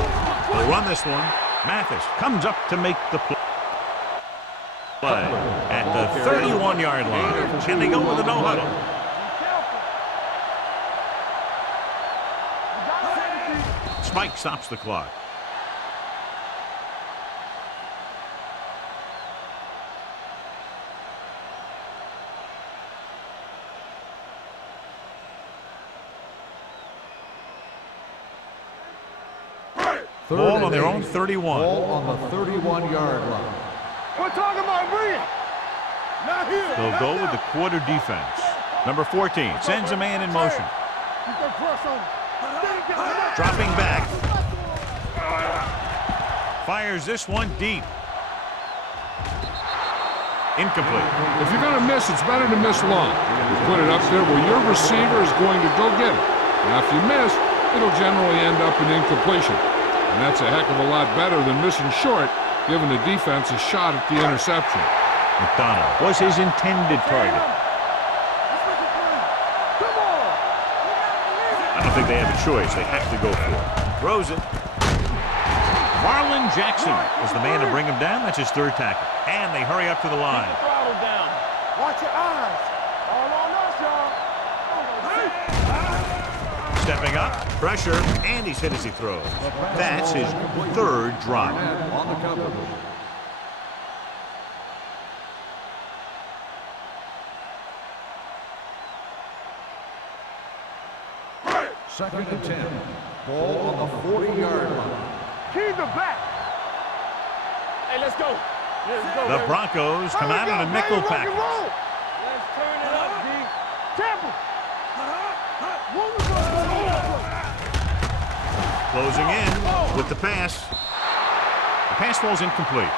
They'll run this one. Mathis comes up to make the play at the 31-yard line. Can they go with a no-huddle? Spike stops the clock. Ball on their own 31. Ball on the 31-yard line. We're talking about Bria. Not here. They'll go with the quarter defense. Number 14 sends a man in motion. Dropping back. Fires this one deep. Incomplete. If you're going to miss, it's better to miss long. You put it up there where your receiver is going to go get it. Now, if you miss, it'll generally end up in incompletion. And that's a heck of a lot better than missing short, giving the defense a shot at the interception. McDonald was his intended target. I don't think they have a choice. They have to go for it. Throws it. Marlon Jackson is the man to bring him down. That's his third tackle. And they hurry up to the line. Watch your eyes. All on us, y'all. Stepping up, pressure, and he's hit as he throws. That's his third drop. On the cover. Second and 10. Ball on the 40-yard line. Keep the back. Hey, let's go. Let's go, The baby. Broncos come out in a nickel package. Let's turn it up, D. Temple. Closing in with the pass. The pass falls incomplete.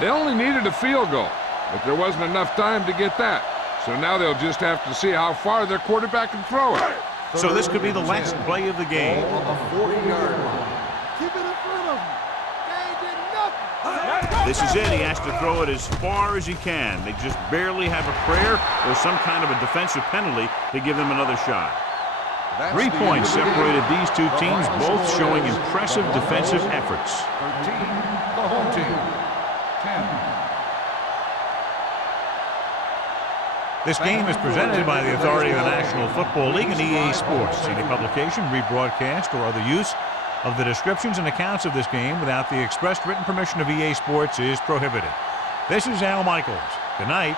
They only needed a field goal, but there wasn't enough time to get that. So now they'll just have to see how far their quarterback can throw it. So this could be the last play of the game. Ball on the 40-yard line. Keep it in front of him. They ain't did nothing. This is it. He has to throw it as far as he can. They just barely have a prayer or some kind of a defensive penalty to give them another shot. 3 points separated these two teams, both showing impressive defensive efforts. 13, the home team. 10. This game is presented by the authority of the National Football League and EA Sports. Any publication, rebroadcast, or other use of the descriptions and accounts of this game without the express written permission of EA Sports is prohibited. This is Al Michaels. Good night.